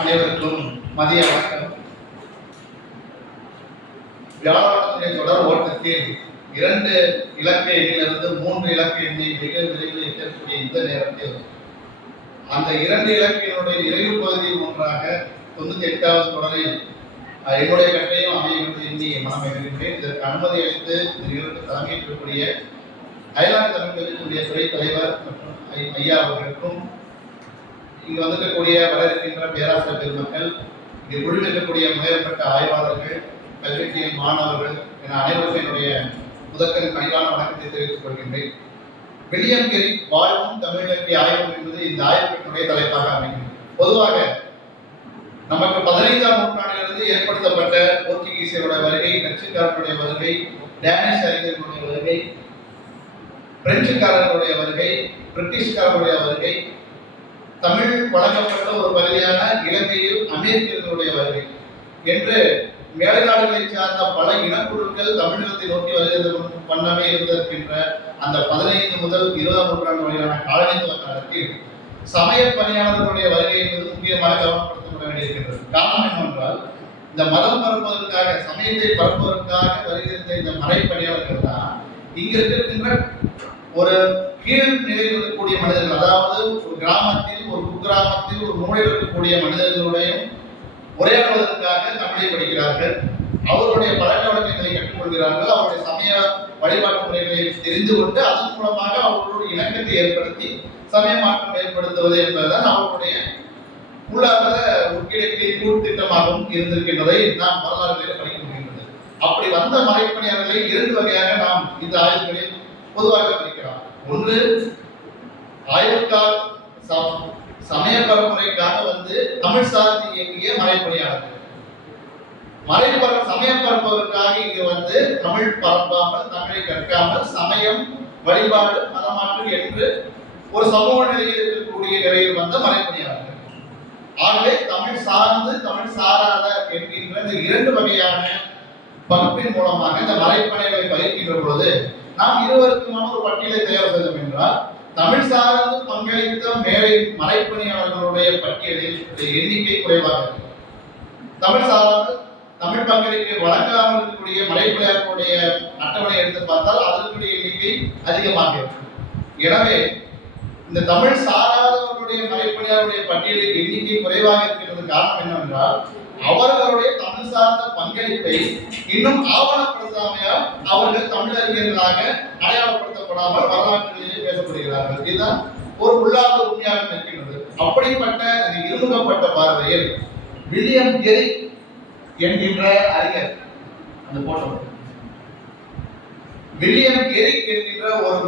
அனைவருக்கும் மதிய வணக்கம். வியாழனுடைய தொடர் ஓட்டத்தில் 2 இலக்க எண்ணிலிருந்து 3 இலக்க எண்ணை மிக விரைவில் எட்டக்கூடிய இந்த நேரத்தில் அந்த 2 இலக்கினுடைய நிறைவு பகுதியில் ஒன்றாக 98வது தொடரில் என்னுடைய கட்டையும் அமைகிறது எண்ணி மனம் எழுகின்றேன். இதற்கு அனுமதி அளித்து இதற்கு தலைமையேற்றக்கூடிய அயலார் தமிழ் கல்வியுடைய துறை தலைவர் மற்றும் ஐயா அவர்களுக்கும், இங்கு வந்திருக்கக்கூடிய வர இருக்கின்ற பேராசிரியர் பெருமக்கள், இங்கு குழுவில் இருக்கக்கூடிய முனைவப்பட்ட ஆய்வாளர்கள், கல்வியியல் மாணவர்கள் என அனைவருக்கும் என்னுடைய முதற்கண் பணிவான வணக்கத்தை தெரிவித்துக் கொள்கின்றேன். வில்லியம் கேரி வாழ்வும் தமிழ் இலக்கிய ஆய்வு என்பது இந்த ஆய்வுடைய தலைப்பாக அமைகிறது. பொதுவாக நமக்கு 15ஆம் நூற்றாண்டிலிருந்து ஏற்படுத்தப்பட்ட போர்ச்சுகீசியருடைய வருகை, டச்சுக்காரர்களுடைய வருகை, டேனிஷ் அறிஞர்களுடைய வருகை, பிரெஞ்சுக்காரர்களுடைய வருகை, பிரிட்டிஷ்காரர்களுடைய வருகை, தமிழ் வழங்கப்பட்ட ஒரு பகுதியான இலங்கையில் அமெரிக்கர்களுடைய வருகை என்று மேலைநாடுகளை சார்ந்த பல இனக்குழுக்கள் தமிழகத்தை நோக்கி வருகிறது பண்ணவே இருந்திருக்கின்ற அந்த 15 முதல் 20ஆம் நூற்றாண்டு வரையிலான காலனித்துவ காலத்தில் சமய பணியாளர்களுடைய வருகை என்பது முக்கியமாக கவனப்படுத்தப்பட வேண்டியிருக்கின்றது. காரணம் என்னவென்றால், இந்த மதம் பரப்புவதற்காக, சமயத்தை பரப்புவதற்காக வருகின்ற இந்த மறைப்பணியாளர்கள் தான் இங்கு இருக்கின்ற ஒரு கீழ் நிலையில் இருக்கக்கூடிய மனிதர்கள், அதாவது ஒரு கிராமத்தில், ஒரு குக்கிராமத்தில், ஒரு மூலையில் இருக்கக்கூடிய மனிதர்களுடையும் உரையாடுவதற்காக தமிழை படிக்கிறார்கள். அவருடைய பழக்க வழக்கங்களை கற்றுக்கொள்கிறார்கள். அவருடைய சமய வழிபாட்டு முறைகளை தெரிந்து கொண்டு அதன் மூலமாக அவர்களுடைய இணக்கத்தை ஏற்படுத்தி சமய மாற்றம் ஏற்படுத்துவது என்பதுதான் அவர்களுடைய உள்ளார்ந்த உட்கிழக்கை கூட்டுத்திட்டமாகவும் இருந்திருக்கின்றதை நாம் வரலாறுகளில் படிக்க முடிகின்றது. அப்படி வந்த மறைப்பணியாளர்களை 2 வகையாக நாம் இந்த ஆய்வுகளில் பொதுவாக பிரிக்கலாம். ஒன்று, ஆய்வுக்காக சமய பரப்புரைக்காக வந்து தமிழ் சார்ந்து இயங்கிய மறைப்பணியாளர்கள். சமய பரப்புவதற்காக இங்கு வந்து தமிழ் பரப்பாமல், தமிழை கற்காமல், சமயம், வழிபாடு, மதமாற்று என்று ஒரு சமூக நிலையில் இருக்கக்கூடிய நிலையில் வந்த மறைப்பணியாளர்கள். ஆகவே தமிழ் சார்ந்து, தமிழ் சாராத என்கின்ற இந்த 2 வகையான பகுப்பின் மூலமாக இந்த மறைப்பணிகளை பகிர்கின்ற பொழுது நாம் இருவருக்குமான ஒரு பட்டியலை தயார் செய்தோம் என்றால், தமிழ் சார்ந்து பங்களித்த மேலை மறைப்பணியாளர்களுடைய பட்டியலில் எண்ணிக்கை குறைவாக இருக்கும். தமிழ் சார்ந்து தமிழ் பங்களிப்பை வழங்காமல் இருக்கக்கூடிய மறைப்பணியாளர்களுடைய அட்டவணை எடுத்து பார்த்தால் அதற்குடைய எண்ணிக்கை அதிகமாக இருக்கும். எனவே இந்த தமிழ் சாராதவர்களுடைய மறைப்பணியாளருடைய பட்டியலில் எண்ணிக்கை குறைவாக இருக்கிறது. காரணம் என்னவென்றால், அவர்களுடைய தமிழ் சார்ந்த பங்களிப்பை இன்னும் ஆவணப்படுத்தாமையால் அவர்கள் தமிழறிஞர்களாக அடையாளப்படுத்தப்படாமல் வரலாற்றிலேயே பேசப்படுகிறார்கள். இதுதான் ஒரு உள்ளார்ந்த உண்மையாக இருக்கின்றது. அப்படிப்பட்ட இருமுகப்பட்ட பார்வையில் வில்லியம் கேரி என்கின்ற அறிஞர், அந்த போட்டோ, வில்லியம் கேரி என்கின்ற ஒரு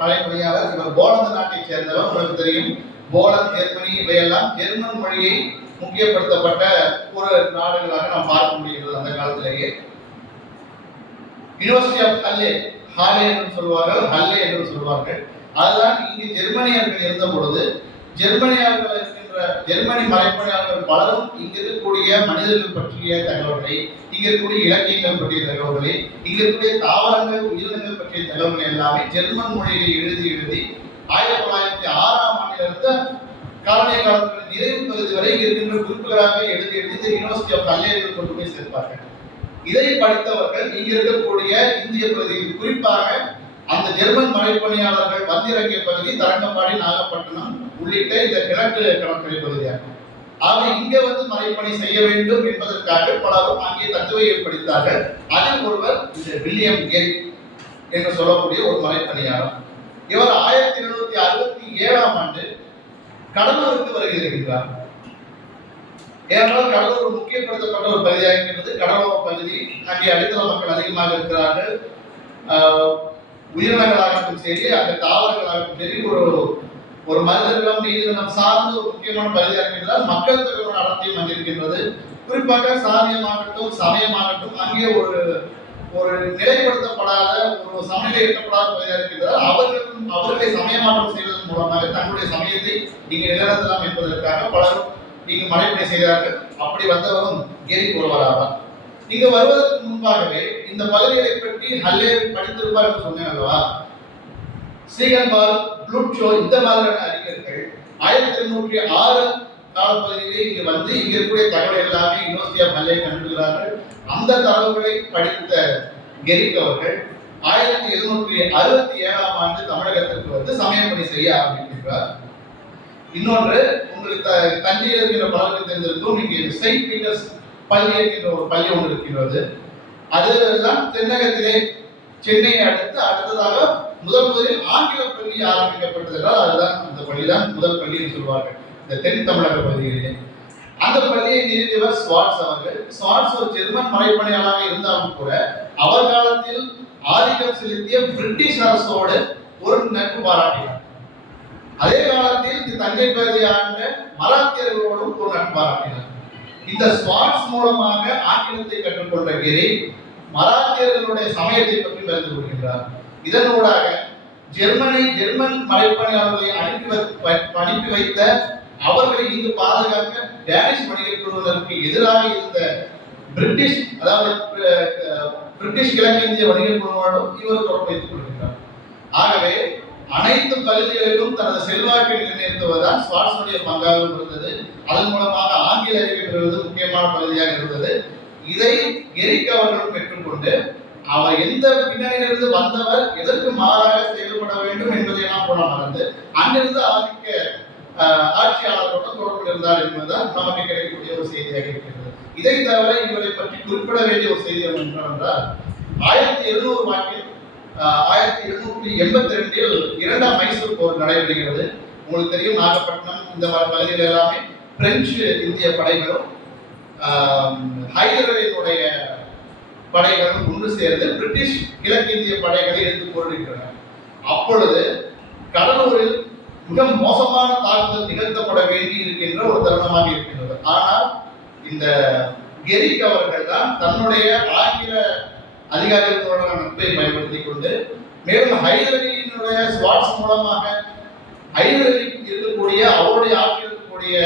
மலைப்பணியாளர். இவர் போலந்து நாட்டைச் சேர்ந்தவர். உங்களுக்கு தெரியும், போலந்து, ஜெர்மனி இவையெல்லாம் ஜெர்மன் மொழியை முக்கியப்படுத்தப்பட்ட ஒரு நாடுகளாக நாம் பார்க்க முடிகிறது. அந்த காலத்திலேயே யூனிவர்சிட்டி ஆஃப் ஹாலே என்று சொல்வார்கள், ஹல்லே என்று சொல்வார்கள். அதுதான் இங்கு ஜெர்மனியர்கள் இருந்த பொழுது ஜெர்மனியாளர்கள் இருக்கின்ற ஜெர்மனி மறைப்பணியாளர்கள் பலரும் இங்கு இருக்கக்கூடிய மனிதர்கள் பற்றிய தகவல்களை, இங்கு இருக்கக்கூடிய இலக்கியங்கள் பற்றிய தகவல்களை, இங்கு இருக்கக்கூடிய தாவரங்கள், உயிரினங்கள் பற்றிய தகவல்களை எல்லாமே ஜெர்மன் மொழியை எழுதி 1906ஆம் ஆண்டிலிருந்து காலனிய காலத்தில் நிறைவு பகுதி வரை இருக்கின்ற குறிப்புகளாக எழுதி யூனிவர்சிட்டி ஆஃப் ஹல்லேவில் கொண்டு போய் சேர்ப்பார்கள். இதை படித்தவர்கள் இங்கு இருக்கக்கூடிய இந்திய பகுதியில், குறிப்பாக அந்த ஜெர்மன் மறைப்பணியாளர்கள் வந்திறங்கிய பகுதி தரங்கம்பாடி, நாகப்பட்டினம் உள்ளிட்ட இந்த கிழக்கு கடற்கரை பகுதியாகும். ஆக இங்கே வந்து மறைப்பணி செய்ய வேண்டும் என்பதற்காக பலரும் அங்கே தத்துவையை படித்தார்கள். அதில் ஒருவர் இந்த வில்லியம் கேரி என்று சொல்லக்கூடிய ஒரு மறைப்பணியாளர். இவர் 1767ஆம் ஆண்டு கடலூருக்கு வருகிறார். ஏனென்றால் கடலூர் முக்கியப்படுத்தப்பட்ட ஒரு பகுதியாக இருக்கிறது. கடலோர பகுதி, அங்கே அடித்தள மக்கள் அதிகமாக இருக்கிறார்கள். உயிரினங்களாகட்டும் சரி, அந்த தாவரங்களாகட்டும் சரி, ஒரு மனிதர்களும் நீதினம் சார்ந்த ஒரு முக்கியமான பகுதியாக இருக்கிறதால் மக்கள் தொகை அடர்த்தியும் அங்கிருக்கின்றது. குறிப்பாக சாதியமாகட்டும், சமயமாகட்டும் அங்கே ஒரு நிலைப்படுத்தப்படாத, ஒரு சமநிலை எட்டப்படாத பகுதியாக இருக்கின்றதால் அவர்களை சமயமாற்றம் செய்வதன் மூலமாக தங்களுடைய சமயத்தை இங்கு நிலைநிறுத்தலாம் என்பதற்காக பலரும் இங்கு மறைப்பணி செய்தார்கள். அப்படி வந்தவரும் கேரி ஒருவராவார். இங்கு வருவதற்கு முன்பாகவே இந்த பகுதிகளை பற்றி ஹல்லேவில் படித்திருப்பார் என்று சொன்னேன் அல்லவா. ஸ்ரீகன்பால், ப்ளூட்சோ இந்த மாதிரியான அறிஞர்கள் 1806 காலப்பகுதியிலே இங்கு வந்து இங்க இருக்கக்கூடிய தகவல் எல்லாமே யூனிவர்சிட்டி ஆஃப் மல்லையை கண்டுகிறார்கள். அந்த தகவல்களை படித்த கெரிக் அவர்கள் 1767ஆம் ஆண்டு தமிழகத்திற்கு வந்து சமயப்பணி செய்ய ஆரம்பிக்கின்றார். இன்னொன்று, உங்களுக்கு தஞ்சையில் இருக்கின்ற பலருக்கு தெரிந்திருக்கும், இங்கே செயின்ட் பீட்டர்ஸ் பள்ளி என்கின்ற ஒரு பள்ளி ஒன்று இருக்கின்றது. அதுதான் தென்னகத்திலே சென்னையை அடுத்ததாக முதலில் ஆங்கில பள்ளி ஆரம்பிக்கப்பட்டது என்றால் அதுதான் அந்த பள்ளிதான் முதல் பள்ளி என்று சொல்வார்கள் இந்த தென் தமிழக பகுதியிலே. அந்த பள்ளியை நிறுவியவர் ஸ்வார்ட்ஸ் அவர்கள். ஸ்வார்ட்ஸ் ஒரு ஜெர்மன் மறைப்பணியாளராக இருந்தாலும் கூட அவர் காலத்தில் ஆதிக்கம் செலுத்திய பிரிட்டிஷ் அரசோடு ஒரு நட்பு பாராட்டினார். அதே காலத்தில் தஞ்சை பகுதியை ஆண்ட மராத்தியர்களோடும் ஒரு நட்பு பாராட்டினார். இந்த ஸ்வார்ட்ஸ் மூலமாக ஆங்கிலத்தை கற்றுக்கொண்ட கெரி மராத்தியர்களுடைய சமயத்தை பற்றி அறிந்து கொள்கின்றார். இதனூடாக ஜெர்மன் மறைப்பணியாளர்களை அனுப்பி வைத்த அவர்களை இங்கு பாதுகாக்க டேனிஷ் வணிகர் குழுவினருக்கு எதிராக இருந்த பிரிட்டிஷ் கிழக்கிந்திய வணிகர் குழுவோடும் இவர் தொடர்பு வைத்துக் கொள்கின்றார். ஆகவே அனைத்து பகுதிகளிலும் தனது செல்வாக்கை நிலைநிறுத்துவதுதான் ஸ்வார்ட்ஸுடைய பங்காக இருந்தது. அதன் மூலமாக ஆங்கில அறிவை பெறுவது முக்கியமான பகுதியாக இருந்தது. இதை கெரிக் அவர்கள் பெற்றுக்கொண்டு அவர் எந்த பின்னணியிலிருந்து வந்தவர், எதற்கு மாறாக செயல்பட வேண்டும் என்பதையெல்லாம் கூட மறந்து அங்கிருந்து ஆதிக்க ஆட்சியாளர்களுடன் தொடர்பில் இருந்தார் என்பதுதான் நமக்கு கிடைக்கக்கூடிய ஒரு செய்தியாக இருக்கிறது. இதை தவிர இவரை பற்றி குறிப்பிட வேண்டிய ஒரு செய்தி என்னவென்றால் 1700 வாக்கில் 1782 இரண்டாம் மைசூர் போர் நடைபெறுகிறது. உங்களுக்கு தெரியும், நாகப்பட்டினம் இந்த பகுதியில் எல்லாமே பிரெஞ்சு இந்திய படைகளும் ஹைதரலினுடைய படைகளும் ஒன்று சேர்ந்து பிரிட்டிஷ் கிழக்கிந்திய படைகளை எடுத்து போரிடுகின்றன. அப்பொழுது கடலூரில் மிக மோசமான தாக்குதல் நிகழ்த்தப்பட வேண்டி இருக்கின்ற ஒரு தருணமாக இருக்கின்றது. ஆனால் இந்த கெரிக் அவர்கள் தான் தன்னுடைய ஆங்கில அதிகாரிகளுடன் நட்பை பயன்படுத்திக் கொண்டு மேலும் ஹைதரலியினுடைய ஸ்வார்ட்ஸ் மூலமாக ஹைதரலி இருக்கக்கூடிய அவருடைய ஆட்சியில் இருக்கக்கூடிய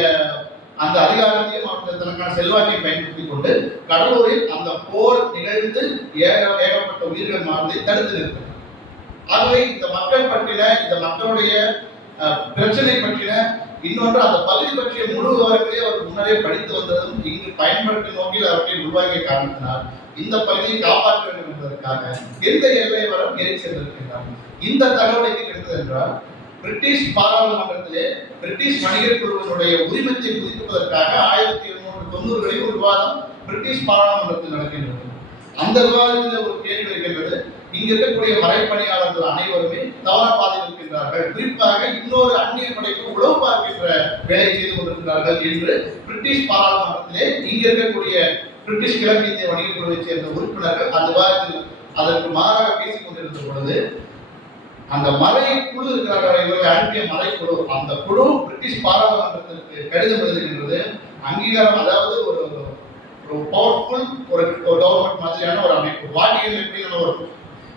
அந்த அதிகாரத்தையும் அவர்கள் தனக்கான செல்வாக்கை பயன்படுத்திக் கொண்டு கடலூரில் அந்த போர் நிகழ்ந்து ஏகப்பட்ட உயிர்கள் மாறுவதை தடுத்து நிறுத்தினார். ஆகவே இந்த மக்கள் பற்றின, இந்த மக்களுடைய பிரச்சனை பற்றின, இன்னொன்று அந்த பகுதி பற்றிய முழு விவரங்களை அவர் முன்னரே படித்து வந்ததும் இங்கு பயன்படுத்தும் நோக்கில் அவற்றை உருவாக்கிய காரணத்தினால் இந்த பகுதியை காப்பாற்ற வேண்டும் என்பதற்காக எந்த எல்லை வரம் கெரிக் சென்றிருக்கிறார். இந்த தகவலை கிடைத்தது என்றால் பிரிட்டிஷ் பாராளுமன்றத்திலே பிரிட்டிஷ் வணிகர் குழுவினுடைய உரிமத்தை புதுப்பிப்பதற்காக 1790களில் ஒரு விவாதம் பிரிட்டிஷ் பாராளுமன்றத்தில் நடக்கின்றது. அந்த விவாதத்தில் ஒரு கேள்வி இருக்கின்றது, இங்க இருக்கக்கூடிய மறைப்பணியாளர்கள் அனைவருமே தவறான பாதையில் இருக்கின்றார்கள், குறிப்பாக இன்னொரு அந்நிய படைக்கு உளவு பார்க்கின்ற வேலை செய்து கொண்டிருக்கிறார்கள் என்று பிரிட்டிஷ் பாராளுமன்றத்திலே இங்க இருக்கக்கூடிய பிரிட்டிஷ் கிழக்கிந்திய வணிகர் குழுவை சேர்ந்த உறுப்பினர்கள் அந்த விவாதத்தில் அதற்கு மாறாக பேசிக் கொண்டிருந்த பொழுது அந்த மறைக்குழு இருக்கிறார்கள், இவர்கள் அனுப்பிய மறைக்குழு, அந்த குழு பிரிட்டிஷ் பாராளுமன்றத்திற்கு கடிதம் எழுதுகின்றது. அங்கீகாரம், அதாவது ஒரு பவர்ஃபுல் ஒரு கவர்மெண்ட் மாதிரியான ஒரு அமைப்பு, வாட்டியல் எப்படி நம்ம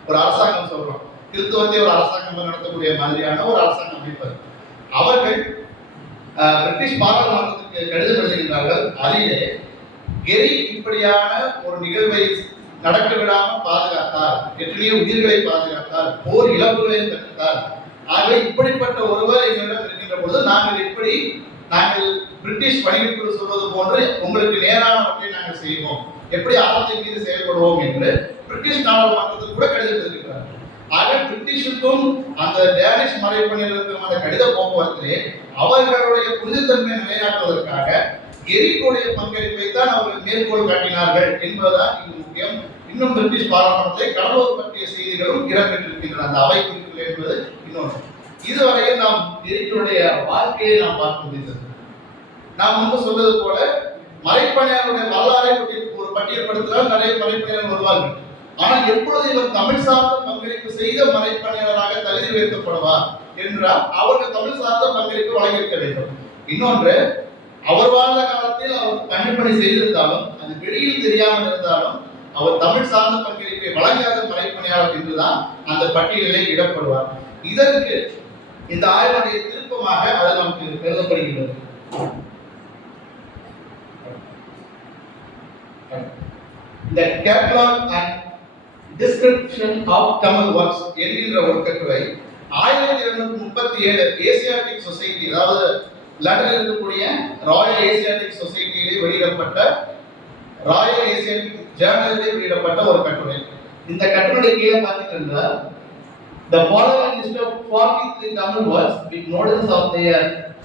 ஒரு அரசாங்கம் சொல்றோம், கிறிஸ்துவத்தை ஒரு அரசாங்கம் நடத்தக்கூடிய மாதிரியான ஒரு அரசாங்க அமைப்பு. அவர்கள் பிரிட்டிஷ் பாராளுமன்றத்துக்கு கடிதம் எழுதுகின்றார்கள். அதிலே கெரிக் இப்படியான ஒரு நிகழ்வை நடக்க விடாமல் பாதுகாத்தார், எத்தனையோ உயிர்களை பாதுகாத்தார், போர் இழப்புகளை தடுத்தார். ஆகவே இப்படிப்பட்ட ஒருவர் எங்களிடம் இருக்கின்ற பொழுது நாங்கள் பிரிட்டிஷ் வணிகர் குழு சொல்வது போன்று உங்களுக்கு நேரானவற்றை நாங்கள் செய்வோம், எப்படி அரசை மீது செயல்படுவோம் என்று பிரிட்டிஷ் நாடாளுமன்றத்தில் கூட கடிதம் எழுதியிருக்கிறார். ஆக பிரிட்டிஷுக்கும் அந்த டேனிஷ் மறைப்பணியாளருக்கும் அந்த கடித போக்குவரத்திலே அவர்களுடைய புனிதத்தன்மையை நிலைநாட்டுவதற்காக கெரிக்குடைய பங்களிப்பை தான் அவர்கள் மேற்கோள் காட்டினார்கள் என்பதுதான் இங்கு முக்கியம். இன்னும் பிரிட்டிஷ் பாராளுமன்றத்தை கடலூர் பற்றிய செய்திகளும் இடம்பெற்றிருக்கின்றன அந்த அவை குறிப்புகள் என்பது இன்னொன்று. இதுவரையில் நாம் கெரிக்குடைய வாழ்க்கையை நாம் பார்க்க முடிந்தது. நாம் முன்பு சொல்வது போல மறைப்பணியாளருடைய வரலாறை பற்றி ஒரு பட்டியல்படுத்தினால் நிறைய மறைப்பணியாளர் வருவார்கள். ஆனால் எப்பொழுது இவர் தமிழ் சார்ந்த பங்களிப்பு செய்த மறைப்பணியாளராக தகுதி உயர்த்தப்படுவார் என்றால் அவர்கள் தமிழ் சார்ந்த பங்களிப்பு வழங்கியிருக்க வேண்டும். இன்னொன்று, அவர் வாழ்ந்த காலத்தில் அவர் கண்டுபணி செய்திருந்தாலும் அது வெளியில் தெரியாமல் இருந்தாலும் அவர் தமிழ் சார்ந்த பங்களிப்பை வழங்காத மறைப்பணியாளர் என்றுதான் அந்த பட்டியலில் இடப்படுவார். இதற்கு இந்த ஆய்வுடைய திருப்பமாக அது நமக்கு கருதப்படுகிறது. The Catalog and Description of Tamil Works என்கின்ற ஒரு கட்டுரை 1237 ஏசியாட்டிக் சொசைட்டி, அதாவது லண்டனில் இருக்கக்கூடிய ராயல் ஏசியாட்டிக் சொசைட்டியிலே வெளியிடப்பட்ட ராயல் ஏசியாட்டிக் ஜேர்னலிலே வெளியிடப்பட்ட ஒரு கட்டுரை. இந்த கட்டுரை கீழே பார்த்தீங்கன்னா the following list of 43 Tamil words with notices of their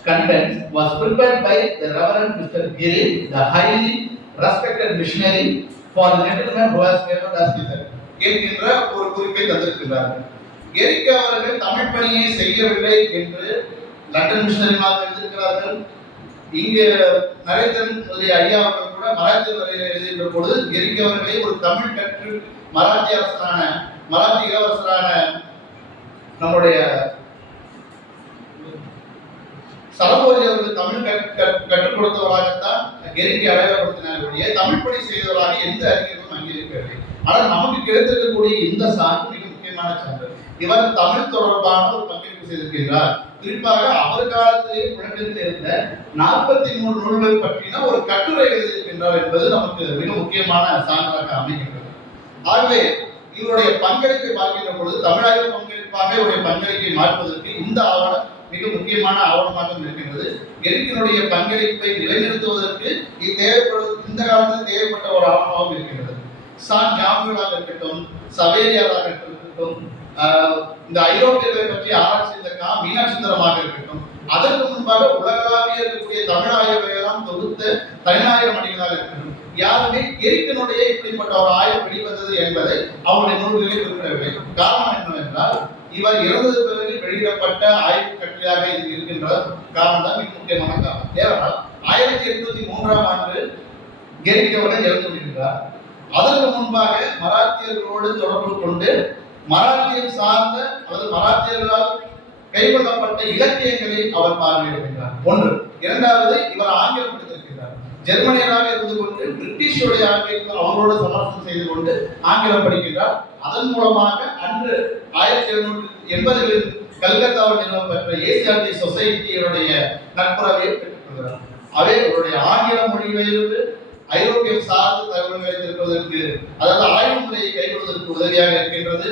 contents was prepared by the Reverend Mr. Giri, the highly respected missionary for the gentleman who has favored us with it. என்கின்ற ஒரு குறிப்பை தந்திருக்கிறார்கள். Eric அவர்கள் தமிழ் பணியை செய்யவில்லை என்று London மிஷனரிமார்கள் எழுதியிருக்கிறார்கள். இங்கு நரேந்திரன் முதலிய ஐயா அவர்கள் கூட மராத்தி வரையில் எழுதியிருக்கிற பொழுது எரிக் அவர்களை ஒரு தமிழ் கற்று மராத்தி இளவரசரான நம்முடைய சரபோஜி அவர்கள் தமிழ் கற்றுக் கொடுத்தவராகத்தான் கெரிக்கை அடையாளப்படுத்தினார்களுடைய தமிழ் பணி செய்தவராக எந்த அறிஞர்களும் அங்கீகரிக்கவில்லை. ஆனால் நமக்கு கிடைத்திருக்கக்கூடிய இந்த சான்று மிக முக்கியமான சான்று. இவர் தமிழ் தொடர்பான ஒரு பங்களிப்பு செய்திருக்கிறார். குறிப்பாக அவர் காலத்திலே புழக்கத்தில் இருந்த 43 நூல்கள் பற்றின ஒரு கட்டுரை எழுதியிருக்கின்றார் என்பது நமக்கு மிக முக்கியமான சான்றாக அமைகின்றது. ஆகவே இவருடைய பங்களிப்பை பார்க்கின்ற பொழுது தமிழாய்வு பங்களிப்பாக இவருடைய பங்களிப்பை மாற்றுவதற்கு இந்த ஆவணம் மிக முக்கியமான ஆவணமாக இருக்கின்றது. எரிக்கினுடைய பங்களிப்பை நிலைநிறுத்துவதற்கு இந்த காலத்தில் தேவைப்பட்ட ஒரு ஆவணமாகவும் இருக்கின்றது. சான் ஜாம்புகளாக இருக்கட்டும், சவேரியாராக இருக்கட்டும், இந்த ஐரோப்பியர்களை பற்றி ஆராய்ச்சி செய்த மீனாட்சி சுந்தரமாக இருக்கட்டும், அதற்கு முன்பாக உலகளாவிய இருக்கக்கூடிய தமிழ் ஆய்வுகளெல்லாம் தொகுத்த தனிநாயகம் அடிகளாக இருக்கட்டும், யாருமே எரிக்கனுடைய இப்படிப்பட்ட ஒரு ஆய்வு வெளிவந்தது என்பதை அவருடைய நூல்களில் குறிப்பிடவில்லை. காரணம் என்னவென்றால் இவர் இறந்தது பிறகு வெளியிடப்பட்ட ஆய்வு கட்டுரையாக இது இருக்கின்ற காரணம் தான் மிக முக்கியமான காரணம். ஏனென்றால் 1803ஆம் ஆண்டு எரிக் அவர்கள் இறந்து விடுகிறார். அதற்கு முன்பாக மராத்தியர்களோடு தொடர்பு கொண்டு மராத்தியம் சார்ந்த அல்லது மராத்தியர்களால் கைகொள்ளப்பட்ட இலக்கியங்களை அவர் பார்வையிடுகின்றார். ஒன்று. இரண்டாவது, இவர் ஆங்கிலம் படித்திருக்கிறார். ஜெர்மனியராக இருந்து கொண்டு பிரிட்டிஷுடைய ஆங்கிலத்தில் அவரோடு சமரசம் செய்து கொண்டு ஆங்கிலம் படிக்கின்றார். அதன் மூலமாக அன்று 1780களில் கல்கத்தாவில் நிறுவப்பட்ட ஏசியாட்டிக் சொசைட்டியுடைய நட்புறவை பெற்றுக்கொள்கிறார். அவை அவருடைய ஆங்கில மொழியிலிருந்து ஐரோப்பியம் சார்ந்த தகவல்களை தெரிவிப்பதற்கு, அதாவது ஆய்வு முறையை கைவிடுவதற்கு உதவியாக இருக்கின்றது.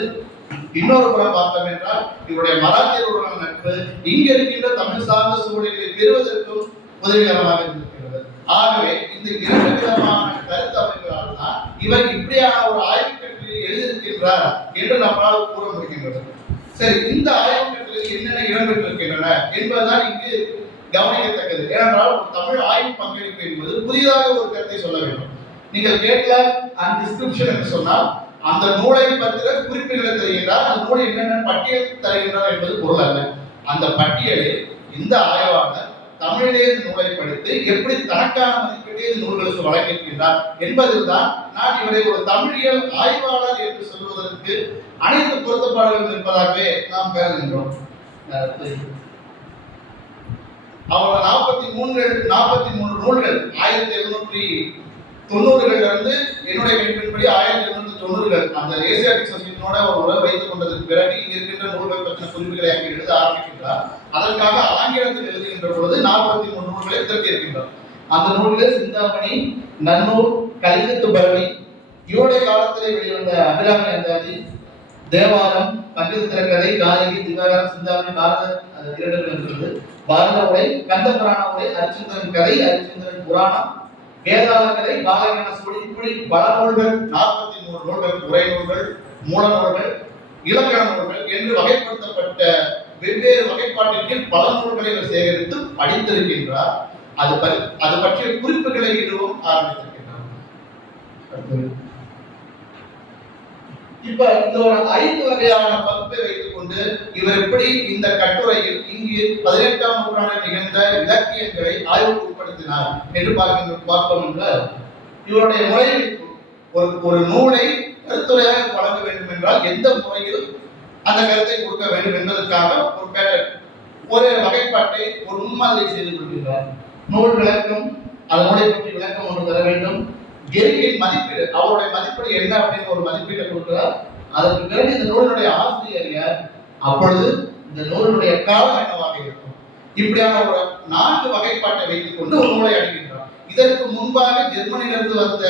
இன்னொரு புறம் பார்த்தோம் என்றால் இவருடைய மராத்தியர்களுடன் நட்பு இங்க இருக்கின்ற தமிழ் சார்ந்த சூழல்களை பெறுவதற்கும் உதவிகரமாக இருந்திருக்கிறது. ஆகவே இந்த இரண்டு விதமான கருத்து அமைப்புகளால் தான் இவர் இப்படியான ஒரு ஆய்வு கட்டுரையை எழுதியிருக்கின்றார் என்று நம்மால் கூற முடிகின்றது. சரி, இந்த ஆய்வு கட்டுரையில் என்னென்ன இடம்பெற்றிருக்கின்றன என்பதுதான் இங்கு கவனிக்கத்தக்கது. ஏனென்றால் ஒரு தமிழ் ஆய்வு பங்களிப்பு என்பது புதிதாக ஒரு கருத்தை சொல்ல வேண்டும். நீங்கள் கேட்கலாம் அண்ட் டிஸ்கிரிப்ஷன் என்று சொன்னால் அந்த நூலை பற்றிய குறிப்புகளை தருகின்றார், அந்த நூல் என்னென்ன பட்டியல் தருகின்றார் என்பது பொருள் அல்ல. அந்த பட்டியலில் இந்த ஆய்வாளர் தமிழிலே இந்த நூலை படித்து எப்படி தனக்கான மதிப்பீட்டை இந்த நூல்களுக்கு வழங்கியிருக்கின்றார் என்பதில் தான் நான் இவரை ஒரு தமிழியல் ஆய்வாளர் என்று சொல்வதற்கு அனைத்து பொருத்தப்பாடுகள் இருப்பதாகவே நாம் கருதுகின்றோம். அவர் 43 நூல்கள் 1790களிலிருந்து என்னுடைய கணிப்பின்படி 1790கள் அந்த ஏசியாட்டிக் சொசைட்டியோட ஒரு உறவு வைத்துக் கொண்டதற்கு பிறகு இங்க இருக்கின்ற நூல்கள் பற்றின குறிப்புகளை அங்கே எழுத ஆரம்பிக்கின்றார். அதற்காக ஆங்கிலத்தில் எழுதுகின்ற பொழுது 43 நூல்களை திரட்டி இருக்கின்றார். அந்த நூல்கள் சிந்தாமணி, நன்னூர், கலிங்கத்து பரவி, இவருடைய காலத்திலே வெளிவந்த அபிராமி அந்தாதி, தேவாரம், பஞ்சதந்திர கதை, காதகி, திகாரம், சிந்தாமணி, பாரத இரண்டு என்றது, பாரத உரை, கந்த புராண உரை, அரிச்சந்திரன் கதை, அரிச்சந்திரன் புராணம், வேதாள கதை, பாலகன சுவடி, இப்படி பல நூல்கள் 43 நூல்கள், உரை நூல்கள், மூல நூல்கள், இலக்கண நூல்கள் என்று வகைப்படுத்தப்பட்ட வெவ்வேறு வகைப்பாட்டிற்கு பல நூல்களை சேகரித்து படித்திருக்கின்றார். அது பற்றிய குறிப்புகளை இடுவோம் ஆரம்பித்திருக்கின்றார். இப்ப இந்த ஒரு 5 வகையான பகுப்பை வைத்துக் கொண்டு இவர் எப்படி இந்த கட்டுரையில் இங்கு 18ஆம் நூற்றாண்டில் நிகழ்ந்த இலக்கியங்களை ஆய்வுக்கு உட்படுத்தினார் என்று பார்ப்போம் என்றால், இவருடைய முறையில் ஒரு நூலை கருத்துரையாக வழங்க வேண்டும் என்றால் எந்த முறையில் அந்த கருத்தை கொடுக்க வேண்டும் என்பதற்காக ஒரு பேட்டர்ன், ஒரு வகைப்பாட்டை, ஒரு முன்மாதிரி செய்து கொள்கிறார். நூல் விளக்கம், அதனுடைய பற்றி விளக்கம் ஒன்று தர வேண்டும். எரிக்கின் மதிப்பீடு, அவருடைய மதிப்பீடு என்ன அப்படின்னு ஒரு மதிப்பீட்டை கொடுக்கிறார். அதற்கு பிறகு இந்த நூலினுடைய ஆசிரியர் யார், அப்பொழுது இந்த நூலினுடைய காலம் என்னவாக இருக்கும், இப்படியான ஒரு 4 வகைப்பாட்டை வைத்துக் கொண்டு ஒரு நூலை அடைகின்றார். இதற்கு முன்பாக ஜெர்மனியிலிருந்து வந்த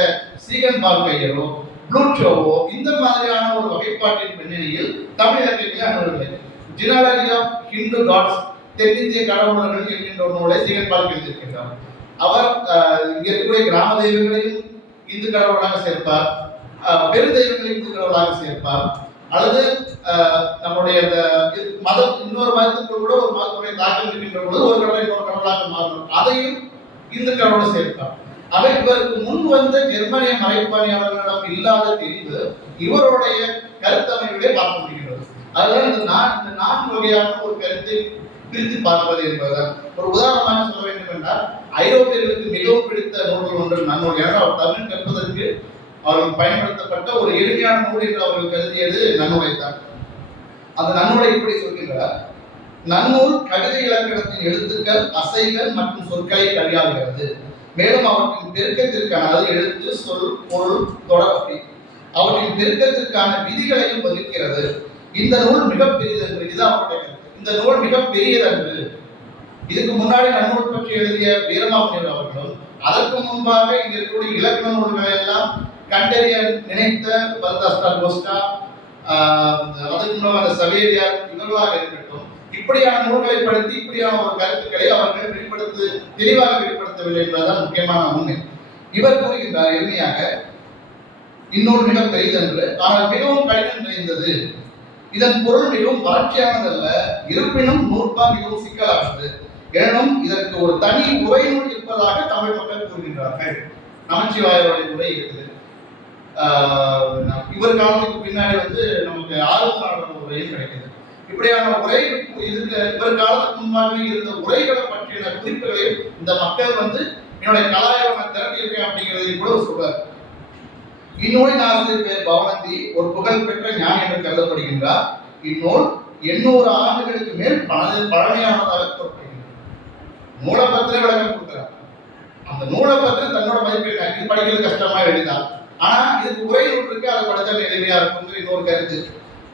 சீகன் பால்கையரோ ப்ளூட்ஷோவோ இந்த மாதிரியான ஒரு வகைப்பாட்டின் பின்னணியில் தமிழ் இலக்கியங்களை அணுகவில்லை. ஜினாலஜி ஆஃப் ஹிந்து காட்ஸ் தென்னிந்திய கடவுளர்கள் என்கின்ற ஒரு நூலை சீகன்பால் எழுதியிருக்கின்றார். அவர் இங்கே இருக்கக்கூடிய கிராம தெய்வங்களையும் இந்து கடவுளாக சேர்ப்பார், பெருந்தெய்வங்களை இந்து கடவுளாக சேர்ப்பார், அல்லது நம்முடைய மதம் இன்னொரு மதத்துக்குள் கூட ஒரு மதத்துடைய தாக்கம் இருக்கின்ற பொழுது ஒரு கடவுளை இன்னொரு கடவுளாக மாறும், அதையும் இந்து கடவுளை சேர்ப்பார். அவை இவருக்கு முன் வந்த ஜெர்மனிய மறைப்பாணியாளர்களிடம் இல்லாத தெரிவு இவருடைய கருத்தமைப்பிலே பார்க்க முடிகிறது. அதுதான் இந்த நான்கு வகையான ஒரு கருத்தை பிரித்து பார்ப்பது என்பதுதான். ஒரு உதாரணமாக சொல்ல வேண்டும் என்றால், ஐரோப்பியர்களுக்கு மிகவும் பிடித்த நூல்கள் ஒன்று நன்னூல். ஏன்னா அவர் தமிழ் கற்பதற்கு அவர்கள் பயன்படுத்தப்பட்ட ஒரு எளிமையான நூல் என்று அவர்கள் கருதியது நன்னூலை தான். அந்த நன்னூலை இப்படி சொல்கின்றார்: நன்னூல் கவிதை இலக்கணத்தின் எழுத்துக்கள், அசைகள் மற்றும் சொற்களை கையாளுகிறது. மேலும் அவற்றின் பெருக்கத்திற்கான, அதாவது எழுத்து, சொல், பொருள், தொடர்பு, அவற்றின் பெருக்கத்திற்கான விதிகளையும் வகுக்கிறது. இந்த நூல் மிகப்பெரியதன்று. இதுதான் அவருடைய கருத்து. இந்த நூல் மிகப்பெரியதன்று. இதுக்கு முன்னாடி நன்னூல் பற்றி எழுதிய வீரமாமுனிவர் அவர்களும், அதற்கு முன்பாக இங்க இருக்கக்கூடிய இலக்கண நூல்களை எல்லாம் கண்டறிய நினைத்த பல்தாஸ்டா கோஸ்டா, அதுக்கு முன்பாக சவேரியார், இவர்களாக இருக்கட்டும், இப்படியான நூல்களை படித்து இப்படியான ஒரு கருத்துக்களை அவர்கள் தெளிவாக வெளிப்படுத்தவில்லை என்பதுதான் முக்கியமான உண்மை. இவர் கூறுகின்றார் எளிமையாக, இந்நூல் மிக பெரிதன்று, ஆனால் மிகவும் கடினம் நிறைந்தது. இதன் பொருள் மிகவும் வறட்சியானதல்ல, இருப்பினும் நூற்பா மிகவும் சிக்கலானது. எனும் இதற்கு ஒரு தனி உரை நூல் இருப்பதாக தமிழ் மக்கள் கூறுகின்றார்கள். நமச்சிவாயருடைய உரை இருக்குது. இவர் காலத்துக்கு பின்னாடி நமக்கு ஆர்வம் உரையும் கிடைக்குது. இப்படியான உரை இவர் காலத்துக்கு முன்பாக இருந்த உரைகளை பற்றின குறிப்புகளை இந்த மக்கள் என்னுடைய கலாயோகம் திரட்டியிருக்கேன் அப்படிங்கிறதை கூட சொல்றார். இந்நூலின் ஆசிரியர் பேர் பவனந்தி, ஒரு புகழ்பெற்ற ஞானி என்று கருதப்படுகின்றார். இந்நூல் 800 ஆண்டுகளுக்கு மேல் பழமையானதாக கூறப்படுகிறது. நூலை பற்றி விளக்கம் கொடுக்கிறார். அந்த நூலை பற்றி தன்னோட மதிப்பீடு இது படிக்கிறது கஷ்டமா எழுதினார். ஆனா இதுக்கு உரை நூல் இருக்கு, அதை படித்தால் எளிமையா இருக்கும் இன்னொரு கருத்து.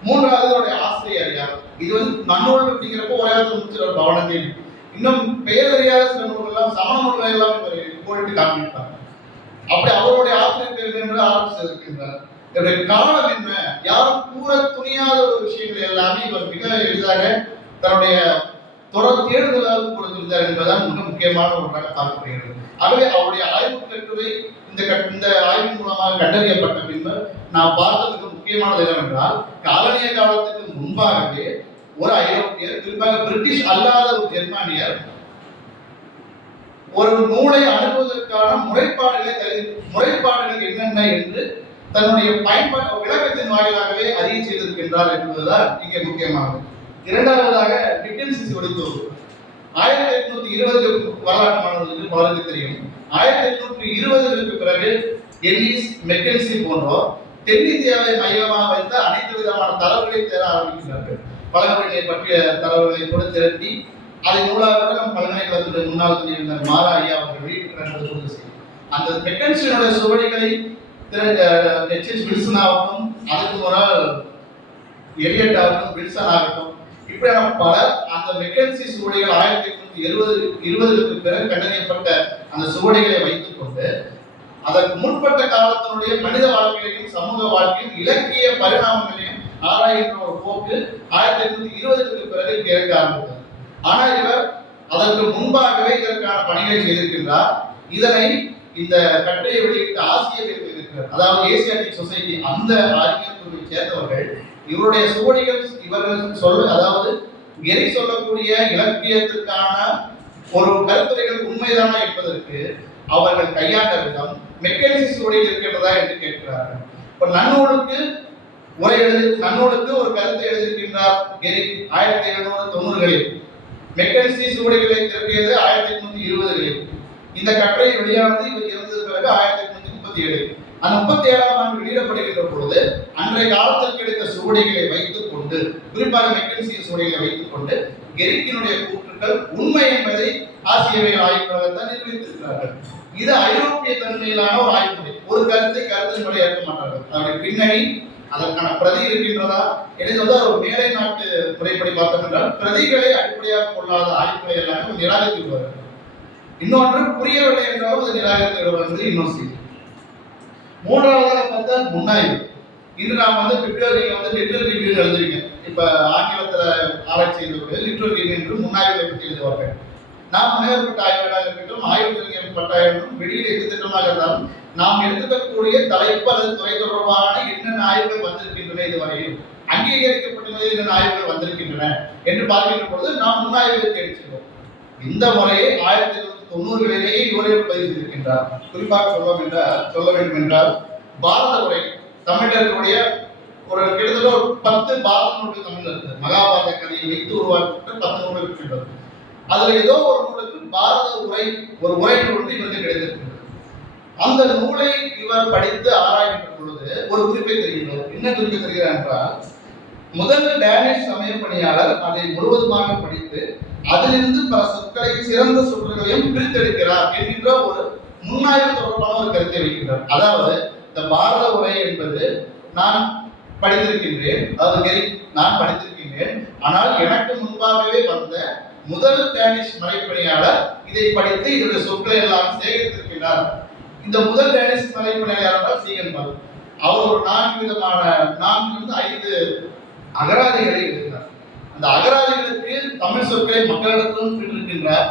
மூன்றாவது ஆசிரியர் யார்? இது நன்னூல் அப்படிங்கிறப்போ ஒரே முடிச்சிருவார் பவனந்தி. இன்னும் பெயர் தெரியாத சில நூல்கள் எல்லாம், சமண நூல்கள் எல்லாம் போயிட்டு காமிப்பார். அப்படி அவருடைய ஆசிரியர் என்று ஆரம்பிச்சிருக்கின்றார். இவருடைய காரணம் என்ன? யாரும் கூற துணியாத ஒரு விஷயங்கள் எல்லாமே இவர் மிக எளிதாக தன்னுடைய தொடர் தேடுதலாக கொடுத்திருந்தார் என்பதுதான் மிக முக்கியமான ஒன்றாக பார்க்கப்படுகிறது. ஆகவே அவருடைய ஆய்வு கட்டுரை இந்த ஆய்வின் மூலமாக கண்டறியப்பட்ட பின்பு நாம் பார்த்த மிக முக்கியமானது என்னவென்றால், காலனிய காலத்துக்கு முன்பாகவே ஒரு ஐரோப்பியர், குறிப்பாக பிரிட்டிஷ் அல்லாத ஒரு ஜெர்மானியர், ஒரு நூலை அணுகுவதற்கான முறைப்பாடுகள் என்னென்ன என்று தன்னுடைய பயன்பாட்டு விளக்கத்தின் வாயிலாகவே அறிய செய்திருக்கின்றார் என்பதுதான் இங்கே முக்கியமானது. இரண்டாவதாக டிக்கன்ஸ் ஒளித்தோடு 1820 வரலாற்று மாணவர்களுக்கு பலருக்கு தெரியும். 1820க்கு பிறகு எல்லிஸ், மெக்கன்சி போன்றோர் தென்னிந்தியாவை மையமாக வைத்த அனைத்து விதமான தரவுகளை தேட ஆரம்பிக்கிறார்கள். பழங்குடியினை பற்றிய தரவுகளை கூட திரட்டி அதை நூலாக நம் பல்கலைக்கழகத்துடைய முன்னாள் துணைவேந்தர் மாரா ஐயா அவர்கள் வெளியிட்டிருக்கிறார் என்பது செய்யும். அந்த மெக்கன்சியினுடைய சுவடிகளை H.H. வில்சன் ஆகட்டும், அதுக்கு முன்னால் எலியட் ஆகட்டும், வில்சன் ஆகட்டும், இப்படியான பலர் அந்த மெக்கன்சி சுவடிகள் 1820க்கு பிறகு கண்டறியப்பட்ட அந்த சுவடிகளை வைத்துக் கொண்டு அதற்கு முற்பட்ட காலத்தினுடைய மனித வாழ்க்கையையும் சமூக வாழ்க்கையும் இலக்கிய பரிணாமங்களையும் ஆராய்கின்ற ஒரு போக்கு 1820க்கு பிறகு கேட்க ஆரம்பித்தது. ஆனால் இவர் அதற்கு முன்பாகவே இதற்கான பணிகளை செய்திருக்கின்றார். இதனை இந்த கட்டுரையை வெளியிட்ட ஆசிரியர்கள் இருக்கிறார், அதாவது ஏசியாட்டிக் சொசைட்டி, அந்த அறிஞர் குழுவை சேர்ந்தவர்கள் இவருடைய சுவடிகள் இவர்கள் அதாவது எரி சொல்லக்கூடிய இலக்கியத்திற்கான ஒரு கருத்துரைகள் உண்மைதானா என்பதற்கு அவர்கள் கையாண்ட விதம் மெக்கன்சி சுவடியில் இருக்கின்றதா என்று கேட்கிறார்கள். இப்ப நன்னூலுக்கு ஒரு கருத்தை எழுதியிருக்கின்றார் கெரி 1790களில். மெக்கன்சி சுவடிகளை திரட்டியது 1820களில். இந்த கட்டுரை வெளியானது இவர் இறந்தது பிறகு 1837. அந்த 37ஆம் ஆண்டு வெளியிடப்படுகின்ற பொழுது அன்றைய காலத்தில் கிடைத்த சுவடிகளை வைத்துக் கொண்டு, குறிப்பாக மெக்கன்சி சுவடிகளை வைத்துக் கொண்டு கெரிக்கினுடைய கூற்றுக்கள் உண்மை என்பதை ஆசிரியர்கள் ஆய்வுகளாகத்தான் நிரூபித்திருக்கிறார்கள். இது ஐரோப்பிய தன்மையிலான ஒரு ஆய்வுமுறை. ஒரு கருத்தின்படி ஏற்க மாட்டார்கள். அதனுடைய பின்னணி, அதற்கான பிரதி இருக்கின்றதா என்று ஒரு மேலை நாட்டு முறைப்படி பார்த்தோம் என்றால் பிரதிகளை அடிப்படையாக கொள்ளாத ஆய்வுகளை எல்லாமே நிராகரித்து விடுவார்கள். இன்னொன்று புரியவில்லை என்றாலும் அதை நிராகரித்து விடுவது இன்னும் செய்தி. மூன்றாவதாக பார்த்தா முன்னாய்வு. இன்று நாம் லிட்ரரி ரிவ்யூ எழுதுவீங்க. இப்ப ஆங்கிலத்துல ஆராய்ச்சி செய்தவர்கள் லிட்ரரி என்று முன்னாய்வுகளை பற்றி எழுதுவார்கள். நாம் முனைவர்பட்ட ஆய்வுகளாக இருக்கட்டும், ஆய்வு பட்டாயிரம் வெளியில் எது திட்டமாக இருந்தாலும் நாம் எடுத்துக்கக்கூடிய தலைப்பு அல்லது துறை தொடர்பான என்னென்ன ஆய்வுகள் வந்திருக்கின்றன, இதுவரையில் அங்கீகரிக்கப்பட்டுள்ளது என்னென்ன ஆய்வுகள் வந்திருக்கின்றன என்று பார்க்கின்ற பொழுது நாம் முன்னாய்வுகளை தேடி செல்வோம். இந்த முறையை 1990களிலேயே இவர்கள் பதிவு செய்திருக்கின்றார். குறிப்பாக சொல்ல வேண்டும் என்றால் பாரத உரை தமிழர்களுடைய ஒரு கிட்டத்தட்ட ஒரு 10 பாரத நூல்கள் தமிழ் இருக்குது. மகாபாரத கதையை வைத்து உருவாக்கப்பட்ட 10 நூல்கள் இருக்கின்றது. அதுல ஏதோ ஒரு நூலுக்கு பாரத உரை ஒரு உரை நூல் இவருக்கு கிடைத்திருக்கிறது. அந்த நூலை இவர் படித்து ஆராய்கின்ற பொழுது ஒரு குறிப்பை தெரிகிறது. என்ன குறிப்பை தெரிகிறார் என்றால், முதல் டேனிஷ் சமய பணியாளர் அதை முழுவதுமாக படித்து அதிலிருந்து பல சொற்களை சிறந்த சொற்களையும் பிரித்தெடுக்கிறார் என்கின்ற ஒரு முன்னாய்வு தொடர்பான ஒரு கருத்தை வைக்கின்றார். அதாவது இந்த பாரத உரை என்பது நான் படித்திருக்கின்றேன், ஆனால் எனக்கு முன்பாகவே வந்த முதல் டேனிஷ் மறைப்பணியாளர் இதை படித்து இதனுடைய சொற்களை எல்லாம் சேகரித்திருக்கிறார். இந்த முதல் டேனிஷ் மறைப்பணியாளர் சீகன்பால். அவர் ஒரு 4-5 அகராதிகளை எழுதினார். அந்த அகராதிகளுக்கு தமிழ் சொற்களை மக்களிடத்திலும் பெற்றிருக்கின்றார்.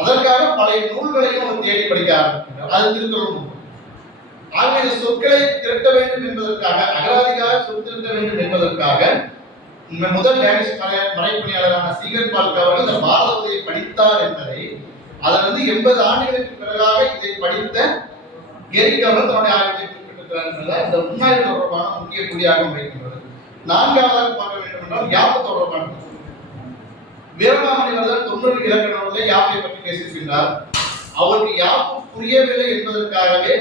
அதற்காக பழைய நூல்களையும் அவர் தேடி படிக்க ஆரம்பிக்கின்றார். அது திருக்குறள் நூல். ஆகவே இந்த சொற்களை திரட்ட வேண்டும் என்பதற்காக, அகராதிக்காக சொல் திரட்ட வேண்டும் என்பதற்காக முதல் டேனிஷ் மறைப்பணியாளரான சீகன்பால்க் அவர்கள் இந்த பாரத உரையை படித்தார் என்பதை அதிலிருந்து 80 ஆண்டுகளுக்கு பிறகாக இதை படித்த எரிக் அவர்கள் தன்னுடைய ஆய்வத்தை குறிப்பிட்டிருக்கிறார் என்பதை இந்த முன்னாய்வு தொடர்பான முக்கிய புள்ளியாக வைக்கின்றது. 4ஆவதாக பார்க்க வேண்டும் என்றால் யாப்பு தொடர்பானது. வீரமாமுனிவர்கள் 90 இலக்கண நூலில் யாப்பை பற்றி பேசியிருக்கின்றார். அவருக்கு யாப்பு புரியவில்லை என்பதற்காகவே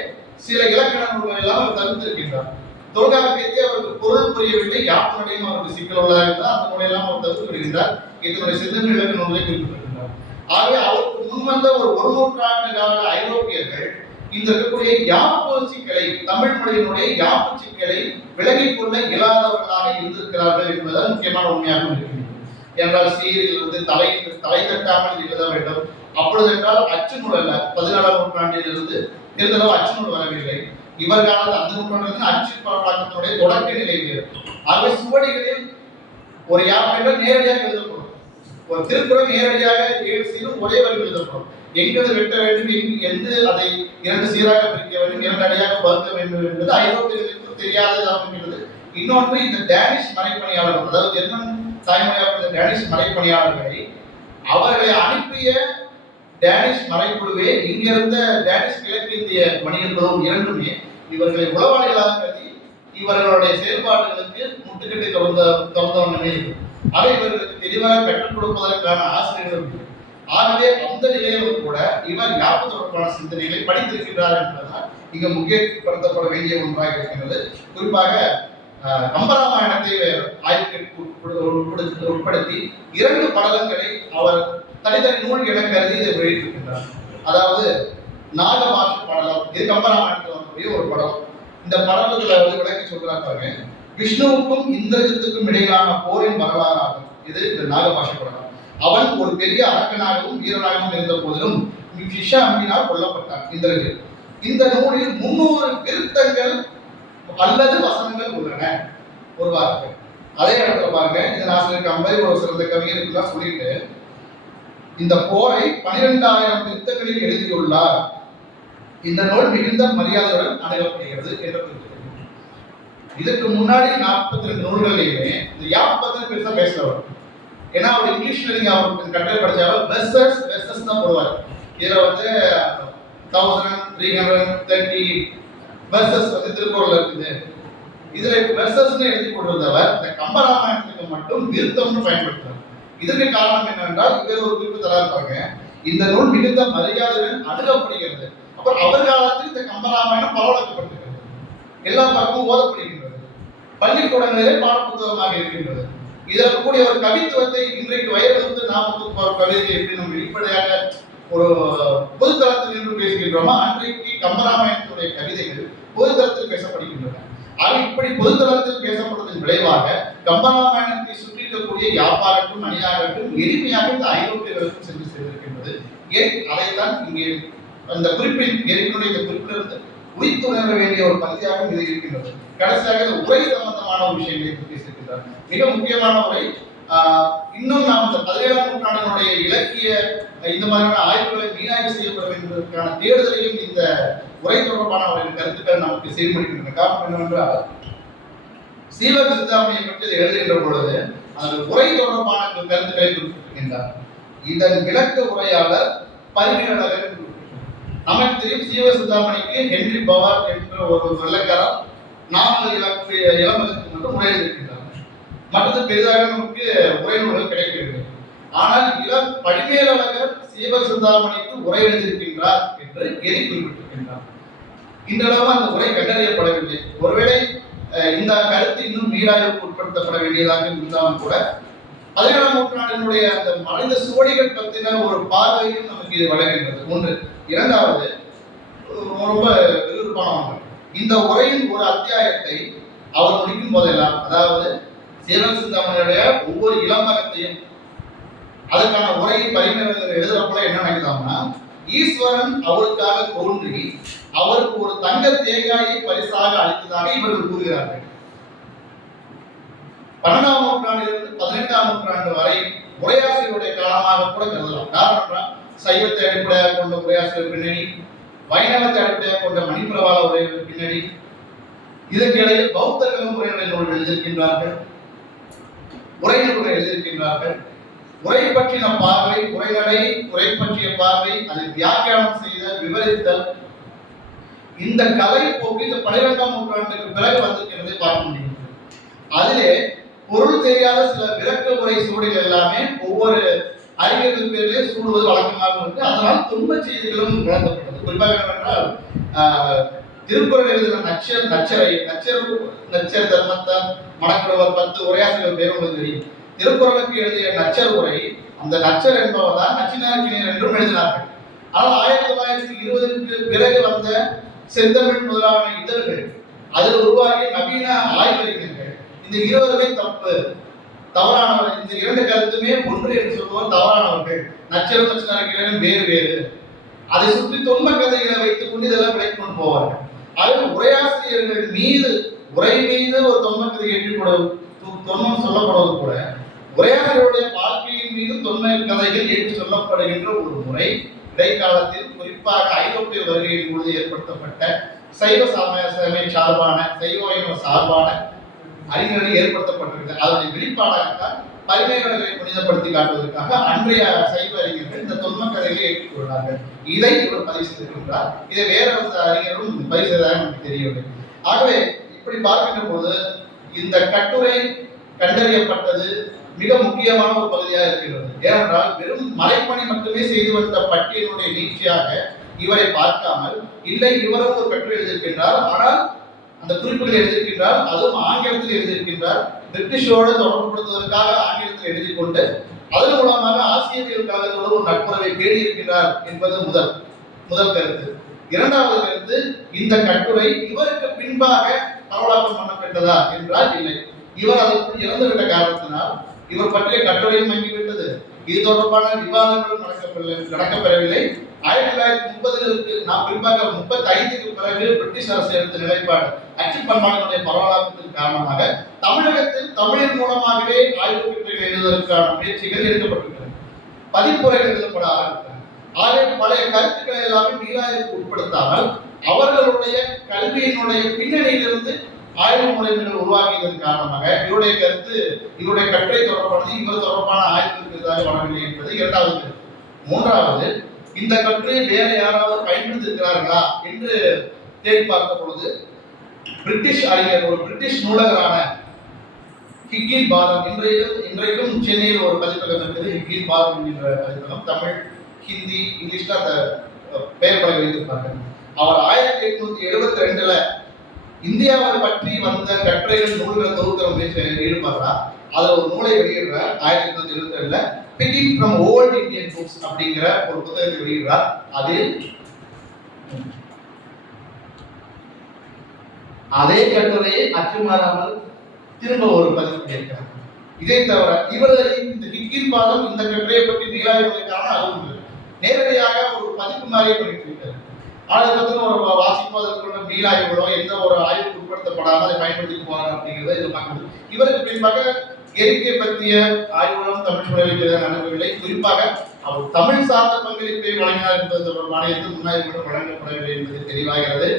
சில இலக்கண நூல்கள் எல்லாம் அவர் தவிர்த்திருக்கின்றார். தொல்காப்பியத்தை அவருக்கு பொருள் புரியவில்லை, யாப்பு நடையும் அவருக்கு சிக்கல் உள்ளதாக இருந்தால் அந்த நூலையெல்லாம் அவர் தவிர்த்து விடுகின்றார். இதனுடைய சிந்தனை இலக்கண நூலை குறிப்பிட்டிருக்கின்றார். ஆகவே அவருக்கு முன்வந்த ஒரு நூற்றாண்டு கால ஐரோப்பியர்கள் இந்த இருக்கக்கூடிய யாப்பு சிக்கலை, தமிழ் மொழியினுடைய யாப்பு சிக்கலை விலகிக் கொள்ள இயலாதவர்களாக இருந்திருக்கிறார்கள் என்பதுதான் முக்கியமான உண்மையாக இருக்கின்றது. என்றால் சீரிலிருந்து தலை தட்டாமல் எழுத வேண்டும். அப்பொழுது என்றால் அச்சு நூல் அல்ல. 14ஆம் நூற்றாண்டிலிருந்து பெருந்தளவு அச்சு நூல் வரவில்லை. இவர் காலத்தில் அந்த நூற்றாண்டிலிருந்து அச்சு பழக்கத்தினுடைய தொடக்க நிலையில். ஆகவே சுவடிகளில் ஒரு யாப்பு நேரடியாக எழுதப்படும். ஒரு திருக்குறள் நேரடியாக 7 சீரும் ஒரே வரையில் எழுதப்படும். எங்கு வெட்ட வேண்டும், எந்த அதை 2 சீராக பிரிக்க வேண்டும், 2 அடியாக பகுக்க வேண்டும் என்பது ஐரோப்பியர்களுக்கு தெரியாததாக இருக்கிறது. இன்னொன்று, இந்த டேனிஷ் மறைப்பணியாளர்கள், அதாவது ஜெர்மன் தாய்மொழியாக டேனிஷ் மறைப்பணியாளர்களை அவர்களை அனுப்பிய டேனிஷ் மறைக்குழுவே இங்கிருந்த டேனிஷ் கிழக்கிந்திய வணிகர்களும் இரண்டுமே இவர்களை உளவாளிகளாக கருதி இவர்களுடைய செயல்பாடுகளுக்கு முட்டுக்கட்டை தொடர்ந்தவண்ணமே இருக்கும். அவை இவர்களுக்கு தெளிவாக கற்றுக் கொடுப்பதற்கான ஆசிரியர்கள். ஆகவே அந்த நிலையிலும் கூட இவர் யாப்பு தொடர்பான சிந்தனைகளை படித்திருக்கிறார் என்பதுதான் இங்கு முக்கியப்படுத்தப்பட வேண்டிய ஒன்றாக இருக்கிறது. குறிப்பாக கம்பராமாயணத்தை ஆய்வுக்கு உட்படுத்தி 2 படலங்களை அவர் தனித்தனி நூல் என கருதி இதை வெளியிட்டிருக்கின்றார். அதாவது நாகபாஷ படலம், இது கம்பராமாயணத்தில் வரக்கூடிய ஒரு படம். இந்த படலத்துல விளக்கி சொல்றாங்க, விஷ்ணுவுக்கும் இந்திரஜித்துக்கும் இடையிலான போரின் வரலாறு ஆகும். இது இந்த நாகபாஷ படலம். அவன் ஒரு பெரிய அரக்கனாகவும் வீரனாகவும் இருந்த போதிலும் விஷ அம்பினால் கொல்லப்பட்டான் இந்திரஜித். இந்த நூலில் 300 விருத்தங்கள் அல்லது வசனங்கள் உள்ளன. ஒரு வார்த்தை அதே இடத்துல பாருங்க, இந்த ஆசிரியர் கம்பை ஒரு சிறந்த கவிஞருக்குலாம் சொல்லிட்டு இந்த போரை 12,000 விருத்தங்களில் எழுதியுள்ளார். இந்த நூல் மிகுந்த மரியாதையுடன் அணுகப்படுகிறது என்று. இதுக்கு முன்னாடி 42 நூல்களிலுமே இந்த யாப்பு பத்தி பெருசா பேசுறவர். ஏன்னா அவர் இங்கிலீஷ்ல நீங்க அவருக்கு கட்டளை படிச்சாலும் வெர்சஸ் தான் போடுவார். இதுல 1330 வெர்சஸ் திருக்குறள் இருக்குது. இதுல வெர்சஸ்னு எழுதி போட்டிருந்தவர் இந்த கம்பராமாயணத்துக்கு மட்டும் விருத்தம்னு பயன்படுத்துறார். இதற்கு காரணம் என்னவென்றால் இவர் ஒரு குறிப்பு தராங்க, இந்த நூல் மிகுந்த மரியாதையுடன் அணுகப்படுகிறது. அப்புறம் அவர் காலத்தில் இந்த கம்பராமாயணம் பரவலாக்கப்பட்டிருக்கிறது, எல்லா பக்கமும் ஓதப்படுகின்றது, பள்ளிக்கூடங்களிலே பாடப்புத்தகமாக இருக்கின்றது. இதில் கூடிய ஒரு கவித்துவத்தை இன்றைக்கு வயது 40 கவிதைகள் எப்படி நம்ம வெளிப்படையாக ஒரு பொதுத்தளத்தில் நின்று பேசுகின்றோமோ, அன்றைக்கு கம்பராமாயணத்துடைய கவிதைகள் பொதுத்தளத்தில் பேசப்படுகின்றன. ஆக இப்படி பொதுத்தளத்தில் பேசப்படுவதன் விளைவாக கம்பராமாயணத்தை சுற்றி இருக்கக்கூடிய யாப்பாகட்டும் அணியாகட்டும் எளிமையாக இந்த ஐரோப்பியர்களுக்கும் சென்று சேர்ந்திருக்கின்றது. ஏன் அதைத்தான் இங்கே அந்த குறிப்பில் எரிக்கின்ற இந்த குறிப்பிலிருந்து உயிர்த்துணர வேண்டிய ஒரு பகுதியாக இது இருக்கின்றது. கடைசியாக இந்த உரை சம்பந்தமான ஒரு விஷயங்களை பேசியிருக்கிறது. எழுதியிருக்கின்றார். மிக முக்கியமான உரை. இன்னும் நாம் இந்த 17ஆம் நூற்றாண்டினுடைய இலக்கிய இந்த மாதிரியான ஆய்வுகளை மீளாய்வு செய்யப்பட வேண்டியதற்கான தேடுதலையும் இந்த உரை தொடர்பான அவரின் கருத்துக்கள் நமக்கு செய்யப்படுகின்றன. காரணம் என்னவென்றால், சீவக சிந்தாமணியை பற்றி எழுதுகின்ற பொழுது அந்த உரை தொடர்பான கருத்துக்களை குறிப்பிட்டிருக்கின்றார். இதன் விளக்க உரையாளர் பரிமையாளர். நமக்கு தெரியும், சீவக சிந்தாமணிக்கு ஹென்றி பவர் என்ற ஒரு வெள்ளக்காரர் நாவல் இளமகத்துக்கு மட்டும் உரை எழுதியிருக்கின்றார். மற்றது பெரிதாக நமக்கு உரை நூல்கள் கிடைக்கிறது. ஆனால் இளம் பரிமையாளர் சீவக சிந்தாமணிக்கு உரை எழுதியிருக்கின்றார் என்று எரி குறிப்பிட்டிருக்கின்றார். இன்றளவு அந்த உரை கண்டறியப்படவில்லை. ஒருவேளை இந்த கருத்து இன்னும் மீளாய்வுக்கு உட்படுத்தப்பட வேண்டியதாக இருந்தாலும் கூட 17ஆம் நூற்றாண்டினுடைய அந்த மறைந்த சுவடிகள் பற்றின ஒரு பார்வையும் நமக்கு இது வழங்குகின்றது. ஒன்று. இரண்டாவது, ரொம்ப விருப்பமான ஒன்று, இந்த உரையின் ஒரு அத்தியாயத்தை அவர் முடிக்கும் போதெல்லாம், அதாவது சீவக சிந்தாமணியுடைய ஒவ்வொரு இளம்பகத்தையும் அதற்கான உரையை பரிமையாளர் எழுதுறப்போல என்ன நினைக்கிறாங்கன்னா, ஈஸ்வரன் அவருக்காக தோன்றி அவருக்கு ஒரு தங்க தேங்காயை பரிசாக அளித்ததாக இவர்கள் கூறுகிறார்கள். 12ஆம் நூற்றாண்டிலிருந்து 18ஆம் நூற்றாண்டு வரை உரையாசிரியருடைய காலமாக கூட கருதலாம். காரணம், சைவத்தை அடிப்படையாக கொண்ட உரையாசிரியர் பின்னணி, வைணவத்தை அடிப்படையாக கொண்ட மணிப்பிரவாள உரையாளர் பின்னணி, இதற்கிடையில் பௌத்தர்களும் உரைநடை நூல்கள் எழுதியிருக்கின்றார்கள், உரை நூல்கள் எழுதியிருக்கின்றார்கள். உரை பற்றின பார்வை, உரைநடை, உரை பற்றிய பார்வை, அதை வியாக்கியானம் செய்த விவரித்தல், இந்த கலை போக்கு இந்த 12ஆம் நூற்றாண்டுக்கு பிறகு வந்திருக்கிறதை பார்க்க முடியும். அதிலே பொருள் தெரியாத சில விளக்க உரை சூழல் எல்லாமே ஒவ்வொரு அறிஞர்கள் பேரிலே சூடுவது வழக்கமாக இருக்கு. அதனால் துன்ப செய்திகளும் விளக்கப்பட்டது. குறிப்பாக என்னவென்றால், திருக்குறள் எழுதின நச்சர் தர்மத்தான் மணக்குறவர் 10 உரையாசிரியர் பேர் உங்களுக்கு தெரியும். திருக்குறளுக்கு எழுதிய நச்சர் உரை, அந்த நச்சர் என்பவர் தான் நச்சினார்க்கினியர் என்றும் எழுதினார்கள். ஆனால் 1920க்கு பிறகு வந்த செந்தமிழ் முதலான இதழ்கள், அதில் உருவாகிய நவீன ஆய்வறிஞர்கள் இந்த 20மே தவறானவர்கள், இந்த 2 கருத்துமே ஒன்று என்று சொல்லுவோர் தவறானவர்கள், நச்சரும் நச்சினார்க்கினியரும் வேறு வேறு, அதை சுற்றி தொன்ம கதைகளை வைத்துக் கொண்டு இதெல்லாம் விளக்கி கொண்டு போவார்கள். ஆகவே உரையாசிரியர்கள் மீது, உரை மீது ஒரு தொன்ம கதை ஏற்றுக்கொள்வது, தொன்மம் சொல்லப்படுவது கூட உரையாசிரியருடைய வாழ்க்கையின் மீது தொன்ம கதைகள் ஏற்று சொல்லப்படுகின்ற ஒரு முறை இடைக்காலத்தில், குறிப்பாக ஐரோப்பிய வருகையின் பொழுது ஏற்படுத்தப்பட்ட சைவ சமய சார்பான, சைவ வைணவ சார்பான அறிஞர்கள் ஏற்படுத்தப்பட்டிருக்கிறது. அதனுடைய வெளிப்பாடாகத்தான் பரிமைகளை புனிதப்படுத்தி காட்டுவதற்காக அன்றைய சைவ அறிஞர்கள் இந்த தொன்ம கதைகளை ஏற்றுக்கொள்கிறார்கள். இதை இவர் பதிவு செய்திருக்கின்றார். இதை வேற அறிஞர்களும் பதிவு செய்ததாக நமக்கு தெரியவில்லை. ஆகவே இப்படி பார்க்கின்ற போது இந்த கட்டுரை கண்டறியப்பட்டது மிக முக்கியமான ஒரு பகுதியாக இருக்கிறது. ஏனென்றால், வெறும் மறைப்பணி மட்டுமே செய்து வந்த பட்டியலுடைய நீட்சியாக இவரை பார்க்காமல், இல்லை இவரும் ஒரு கட்டுரை எழுதியிருக்கின்றார், ஆனால் அந்த குறிப்புகளை எழுதியிருக்கின்றார், அதுவும் ஆங்கிலத்தில் எழுதியிருக்கின்றார், பிரிட்டிஷோடு தொடர்புபடுத்துவதற்காக ஆங்கிலத்தில் எழுதி கொண்டு அதன் மூலமாக ஆசிரியர்கள் கழகத்தோடு ஒரு நட்புறவை தேடியிருக்கிறார் என்பது முதல் கருத்து. இரண்டாவது கருத்து, இந்த கட்டுரை இவருக்கு பின்பாக பரவலாக்கம் பண்ணப்பட்டதா என்றால் இல்லை. இவர் அதற்கு இறந்துவிட்ட காரணத்தினால் இவர் பற்றிய கட்டுரையும் மங்கிவிட்டது. இது தொடர்பான விவாதங்களும் நடக்கப்பெறவில்லை. 1930களுக்கு நாம் குறிப்பாக 35க்கு பிறகு பிரிட்டிஷ் அரசு எடுத்த நிலைப்பாடு, அச்சு பண்பாடுகளுடைய பரவலாக்கத்தின் காரணமாக தமிழகத்தில் தமிழின் மூலமாகவே ஆய்வு கட்டுரைகள் எழுதுவதற்கான முயற்சிகள் எடுக்கப்பட்டிருக்கிறது. பதிப்புரைகள் எழுதப்பட ஆரம்பித்தன. ஆகவே பழைய கருத்துக்களை எல்லாமே மீளாய்வுக்கு உட்படுத்தாமல் அவர்களுடைய கல்வியினுடைய பின்னணியிலிருந்து ஆய்வு முறைகள் உருவாக்கியதன் காரணமாக இவருடைய கருத்து, இவருடைய கட்டுரை தொடர்பானது இவர் தொடர்பான ஆய்வுக்கு வரவில்லை என்பது இரண்டாவது கருத்து. மூன்றாவது, இந்த கட்டுரை வேற யாராவது பயன்படுத்தியிருக்கிறார்களா என்று தேடி பார்த்த பொழுது பிரிட்டிஷ் அறிஞர், ஒரு பிரிட்டிஷ் நூலகரான ஹிக்கின் பாரம், இன்றைக்கும் சென்னையில் ஒரு பதிப்பகம் இருக்குது, ஹிக்கின் பாரம் என்ற பதிப்பகம். தமிழ், ஹிந்தி, இங்கிலீஷ்ல அந்த பெயர் பலகை வைத்திருப்பார்கள். அவர் 1872ல இந்தியாவை பற்றி வந்த கட்டுரைகள் நூல்கள் தொகுக்கிற ஈடுபடுறார். அதில் ஒரு நூலை வெளியிடுறார் 1872ல, picking from old Indian books அப்படிங்கிற ஒரு புத்தகத்தை வெளியிடுறார். அதில் அதே கட்டுரையை அச்சுமாறாமல் திரும்ப ஒரு பதிவு கேட்கிறார். இதை தவிர இவர்களை இந்த ஹிக்கின் பாதம் இந்த கட்டுரையை பற்றி நீளாய்வதற்கான அளவு நேரடியாக ஒரு பதிப்பு மாதிரியே பண்ணிட்டு இருக்காரு. அதை பற்றின ஒரு வாசிப்பதற்குள்ள மீளாய்வுகளோ எந்த ஒரு ஆய்வுக்கு உட்படுத்த பயன்படுத்தப்படாமல் அதை பயன்படுத்தி போனார் அப்படிங்கிறத இது பார்க்கணும். இவருக்கு பின்பாக இயற்கை பற்றிய ஆய்வுகளும் தமிழ் சூழலில் நடக்கவில்லை. குறிப்பாக அவர் தமிழ் சார்ந்த பங்களிப்பை வழங்கினார் என்பது தொடர்பான எந்த முன்னாய்வுகளும் வழங்கப்படவில்லை என்பது தெளிவாகிறது.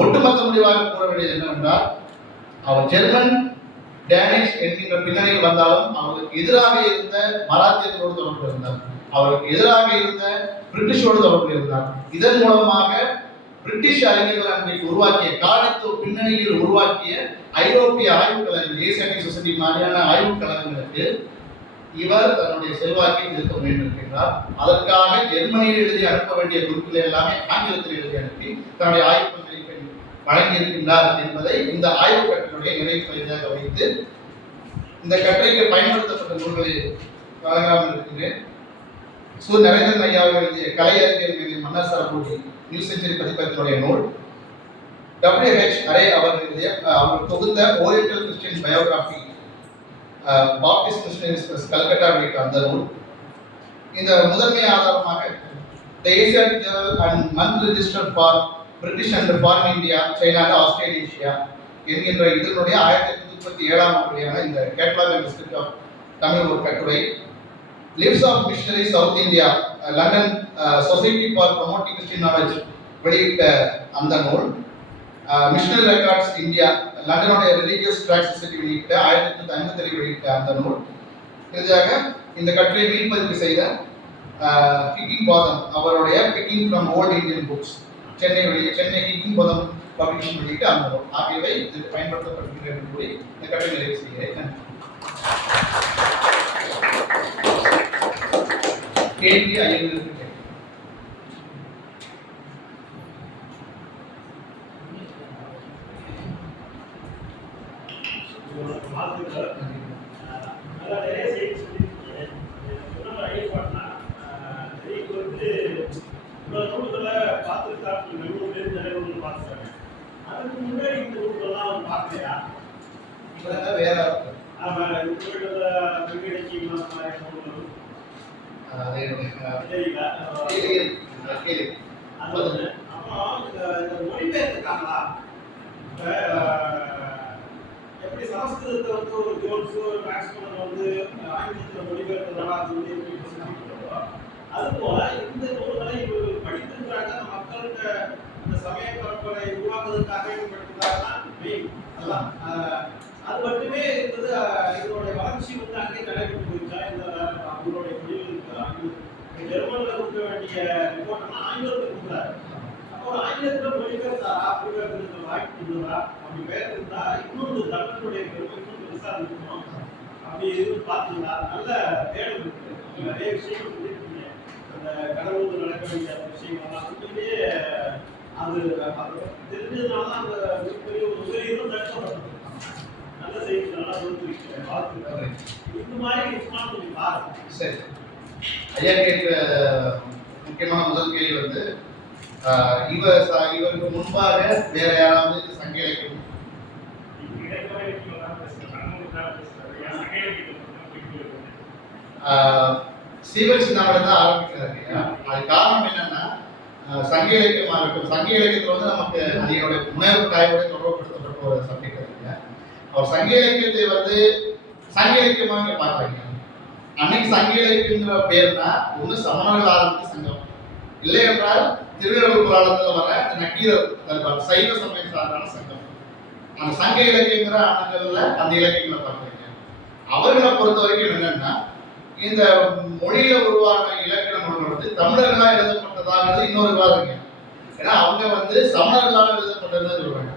ஒட்டுமொத்த முடிவாக கூற வேண்டியது என்னவென்றால், அவர் ஜெர்மன் டேனிஷ் என்கின்ற பின்னணியில் வந்தாலும் அவருக்கு எதிராக இருந்த மராத்தியர்களோடு தொடர்பு இருந்தார், அவருக்கு எதிராக இருந்த பிரிட்டிஷோடு தொடர்பு இருந்தார். இதன் மூலமாக பிரிட்டிஷ் அறிஞர்கள் அன்றைக்கு உருவாக்கிய காலத்துவ பின்னணியில் உருவாக்கிய ஐரோப்பிய ஆய்வுக்கழகங்கள், ஏசியாட்டிக் சொசைட்டி மாதிரியான ஆய்வுக்கழகங்களுக்கு இவர் தன்னுடைய செல்வாக்கை திருத்த முயன்றிருக்கிறார். அதற்காக ஜெர்மனியில் எழுதி அனுப்ப வேண்டிய குறிப்புகளை எல்லாமே ஆங்கிலத்தில் எழுதி அனுப்பி தன்னுடைய ஆய்வு பங்களிப்பை வழங்கியிருக்கின்றார் என்பதை இந்த ஆய்வு கட்டுரையுடைய நிறைவு பகுதியாக வைத்து இந்த கட்டுரைக்கு பயன்படுத்தப்பட்ட நூல்களை வழங்காமல் இருக்கின்றேன். சு. நரேந்திரன் ஐயாவை எழுதிய கலை அறிவியல் மீது மன்னர் சார்புடைய நியூ செஞ்சுரி பதிப்பகத்தினுடைய நூல், W.H. அரே அவர் தொகுத்த oriental Christian biography Baptist missionaries Calcutta வெளியிட்ட அந்த நூல். இந்த முதன்மை ஆதாரமாக the Asiatic journal and month register for British and foreign India, China and Australasia என்கின்ற இதனுடைய 1937ஆம் ஆண்டியான இந்த catalogue and list of Tamil ஒரு கட்டுரை. Lives of missionary south India, London society for promoting Christian knowledge வெளியிட்ட அந்த நூல். மிஷனரி ரெக்கார்ட்ஸ் இந்தியா, லண்டனுடைய ரிலீஜியஸ் ட்ராக்ட் சொசைட்டி வெளியிட்ட 1957 வெளியிட்ட அந்த நூல். இறுதியாக இந்த கட்டுரை மீள்பதிப்பு செய்த ஹிக்கிங் போதம் அவருடைய picking from old Indian books, Chennai Higginbotham publication வெளியிட்ட அந்த நூல் ஆகியவை இதற்கு பயன்படுத்தப்படுகின்றன என்று கூறி இந்த கட்டுரை நிறைவு செய்கிறேன். கேள்வி ஐயங்களுக்கு எப்படி சமஸ்கிருதத்தை வந்து ஒரு ஜோன்ஸ் மேக்ஸ்மன் வந்து ஆங்கிலத்தில் மொழிபெயர்க்கிறதா அது வந்து எப்படி சொல்லிக்கிறதோ அதுபோல இந்த நூல்களை இவர்கள் படித்திருக்கிறாங்க. மக்களுக்கு இந்த சமய பரப்புகளை உருவாக்குவதற்காக படிக்கிறாங்கன்னா மெயின் அதான் அது மட்டுமே இருந்தது. இதனுடைய வளர்ச்சி வந்து அங்கே நடைபெற்று போயிடுச்சா இந்த அவங்களுடைய மொழிகளுக்கு ஜெர்மனில் கொடுக்க வேண்டிய ரிப்போர்ட்னா ஆங்கிலத்தில் கொடுக்குறாரு. அப்போ ஆங்கிலத்தில் மொழிபெயர்த்தாரா மொழிபெயர்க்கிறதுக்கு வாய்ப்பு இருந்ததா? அப்படி பேர் இருந்தா இன்னொரு தமிழனுடைய பெருமை இன்னும் பெருசா இருக்கணும். அப்படி இருந்து பார்த்தீங்களா? நல்ல தேடல் இருக்கு. நிறைய விஷயங்கள் சொல்லியிருக்கீங்க. அந்த கடவுள் நடக்க வேண்டிய விஷயங்கள்லாம் உண்மையிலேயே அது தெரிஞ்சதுனால தான் அந்த மிகப்பெரிய ஒரு உதவியும் தடுக்கப்பட்டது. நல்ல செய்தி நல்லா சொல்லிருக்கீங்க. பார்த்துருக்காரு. இந்த மாதிரி விஷயமா கொஞ்சம் பாருங்க. சரி, ஐயா கேட்கிற முக்கியமான முதல் கேள்வி வந்து இவருக்கு முன்பாக வேற யாராவது சங்க இலக்கியம் சீவல் சிந்தாமணி தான் ஆரம்பிக்கிறாரு. அது காரணம் என்னன்னா, சங்க இலக்கியமாக இருக்கும். சங்க இலக்கியத்தில் வந்து நமக்கு அதனுடைய முனைவு தாயோட தொடர்புபடுத்தப்பட்ட ஒரு சப்ஜெக்ட் இருக்குங்க. அவர் சங்க இலக்கியத்தை வந்து சங்க இலக்கியமாக பார்க்குறீங்க. அன்னைக்கு சங்க இலக்கியங்கிற பேர்னா ஒன்று சமணர்கள் ஆரம்பித்த சங்கம், இல்லை என்றால் திருவிழாவு புராணத்தில் வர நக்கீரர் சைவ சமயம் சார்பான சங்கம். அந்த சங்க இலக்கியங்கிற அணங்கள்ல அந்த இலக்கியங்களை பார்க்குறீங்க. அவர்களை பொறுத்த வரைக்கும் என்னன்னா, இந்த மொழியில உருவான இலக்கண நூல்கள் வந்து தமிழர்களால் எழுதப்பட்டதாங்கிறது இன்னொரு விவாதங்க. ஏன்னா அவங்க வந்து சமணர்களால் எழுதப்பட்டதுன்னு சொல்றாங்க.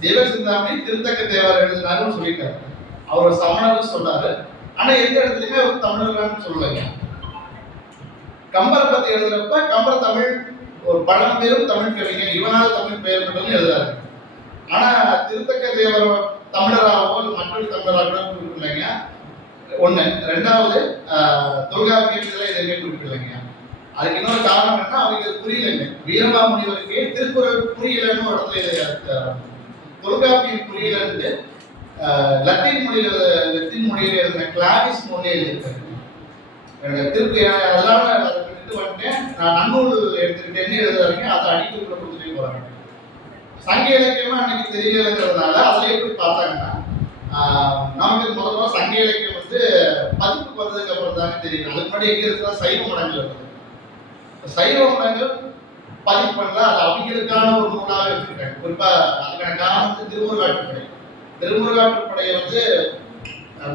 சிவசிந்தாமணி திருத்தக்க தேவர் எழுதினாருன்னு சொல்லிட்டாரு. அவர் சமணர்னு சொல்றாரு. ஆனா எந்த இடத்துலயுமே அவர் தமிழர்களான்னு சொல்லலைங்க. கம்பரை பத்தி எழுதுறப்ப கம்பர் தமிழ் ஒரு பழம்பெரும் தமிழ் கவிஞர், இவனால் தமிழ் பெயர் பெற்றதுன்னு எழுதுறாரு. ஆனா திருத்தக்க தேவர் தமிழராகவோ மற்றொரு தமிழராக குறிப்பிடலைங்க. ஒண்ணு. ரெண்டாவது, தொல்காப்பியத்துல எதுவுமே குறிப்பிடலைங்க. அதுக்கு இன்னொரு காரணம் என்ன, அவங்களுக்கு புரியலைங்க. வீரமாமுனிவருக்கு திருக்குறள் புரியலன்னு ஒரு இடத்துல தொல்காப்பியம் புரியலன்னு லத்தீன் மொழியில எழுதின கிளாவிஸ் மொழியில் எழுதியிருக்காரு. திருப்பி அதனால அதை விட்டு வந்துட்டேன், நான் நன்னூல் எடுத்துக்கிட்டேன்னு எழுதுறாங்க. அதை அடிக்கிறதுக்குள்ள கொடுத்துட்டே போறாங்க. சங்க இலக்கியமா அன்னைக்கு தெரியலைங்கிறதுனால அதுல எப்படி பார்த்தாங்கன்னா நமக்கு முதல்ல சங்க இலக்கியம் வந்து பதிப்புக்கு வந்ததுக்கு அப்புறம் தானே தெரியும். அதுக்கு முன்னாடி எங்க இருக்கிற சைவ மடங்கள் இருக்குது. சைவ மடங்கள் பதிப்பு பண்ணல, அது அவங்களுக்கான ஒரு நூலாக வச்சிருக்காங்க. குறிப்பா அதுக்கான காரணம் வந்து திருமுருகாற்றுப்படை. திருமுருகாற்றுப்படையை வந்து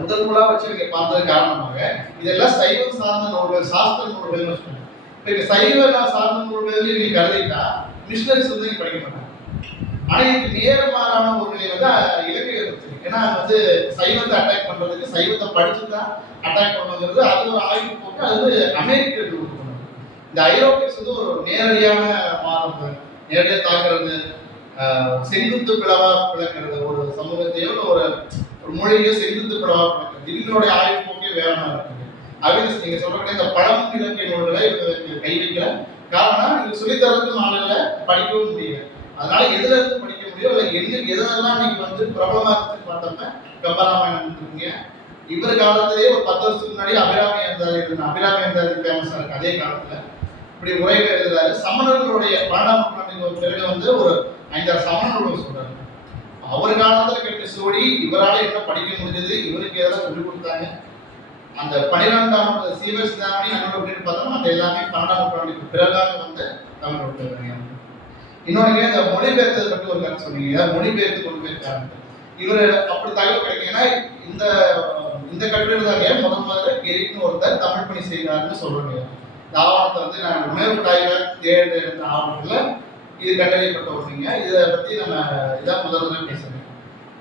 முதல் நூலா வச்சு நீங்க பார்த்தது காரணமாக இதெல்லாம் சைவம் சார்ந்த நூல்கள், சாஸ்திர நூல்கள்னு வச்சுக்கோங்க. இப்ப இங்க சைவ சார்ந்த நூல்கள் நீங்க கருதிட்டா மிஷினரிஸ் வந்து நீங்க படிக்க மாட்டாங்க. ஆனா இதுக்கு நேர்மாறான ஒரு நிலை வந்து இலக்கியம் இருந்துச்சு. ஏன்னா வந்து சைவத்தை அட்டாக் பண்றதுக்கு சைவத்தை படிச்சுதான் அட்டாக் பண்ணுங்கிறது அது ஒரு ஆய்வு போட்டு அது வந்து அமெரிக்கர்கள் கொண்டு வந்தாங்க. இந்த ஐரோப்பியஸ் வந்து ஒரு நேரடியான மாறுறது, நேரடியாக தாக்குறது, செங்குத்து பிளவா பிளக்கிறது, ஒரு சமூகத்தையோ ஒரு மொழியோ செங்குத்து பிளவா பிளக்கிறது, இவங்களுடைய ஆய்வு போக்கே வேறமா இருக்குது. அவைஸ் நீங்க சொல்ற இந்த பழம் இலக்கிய நூல்களை இவங்களுக்கு கை வைக்கிற காரணம் இது சொல்லித்தரதுக்கும் ஆளுல படிக்கவும் முடியல. அதனால எதுல இருந்து படிக்க முடியும் இல்லை எதெல்லாம் நீங்க வந்து பிரபலமா இருக்கு பார்த்தோம்னா கம்பராமாயணம் இருக்குங்க. இவர் காலத்திலேயே ஒரு 10 வருஷத்துக்கு முன்னாடி அபிராமி இருந்தாரு ஃபேமஸா இருக்கு. அதே காலத்துல இப்படி உரைகள் எழுதுறாரு. சமணர்களுடைய 12ஆம் நூற்றாண்டின் பிறகு வந்து ஒரு 5-6 சமணர்கள் சொல்றாரு. அவர் காலத்துல கேட்ட சோடி இவரால் என்ன படிக்க முடிஞ்சது, இவருக்கு எதெல்லாம் சொல்லிக் கொடுத்தாங்க. அந்த 12ஆம் சீவசிதாமணி அப்படின்னு பார்த்தோம்னா அது எல்லாமே 12ஆம் நூற்றாண்டுக்கு பிறகாக வந்து தமிழ் விட்டுருக்காங்க. இன்னொன்னு இந்த மொழிபெயர்த்ததை பற்றி ஒரு கருத்து சொன்னீங்க. மொழிபெயர்த்து கொண்டு போயிருக்காங்க. இவர் அப்படி தகவல் கிடைக்கும். ஏன்னா இந்த கட்டுரைதாங்க முதல்ல கெரிக்னு ஒருத்தர் தமிழ் பணி செய்தார்னு சொல்றீங்க. இந்த ஆவணத்தை வந்து நான் உணர்வுட்டாய்ல தேர்ந்த ஆவணத்துல இது கண்டறியப்பட்ட ஒன்றுங்க. இதை பத்தி நம்ம இதான் முதல்ல பேசுறேன்.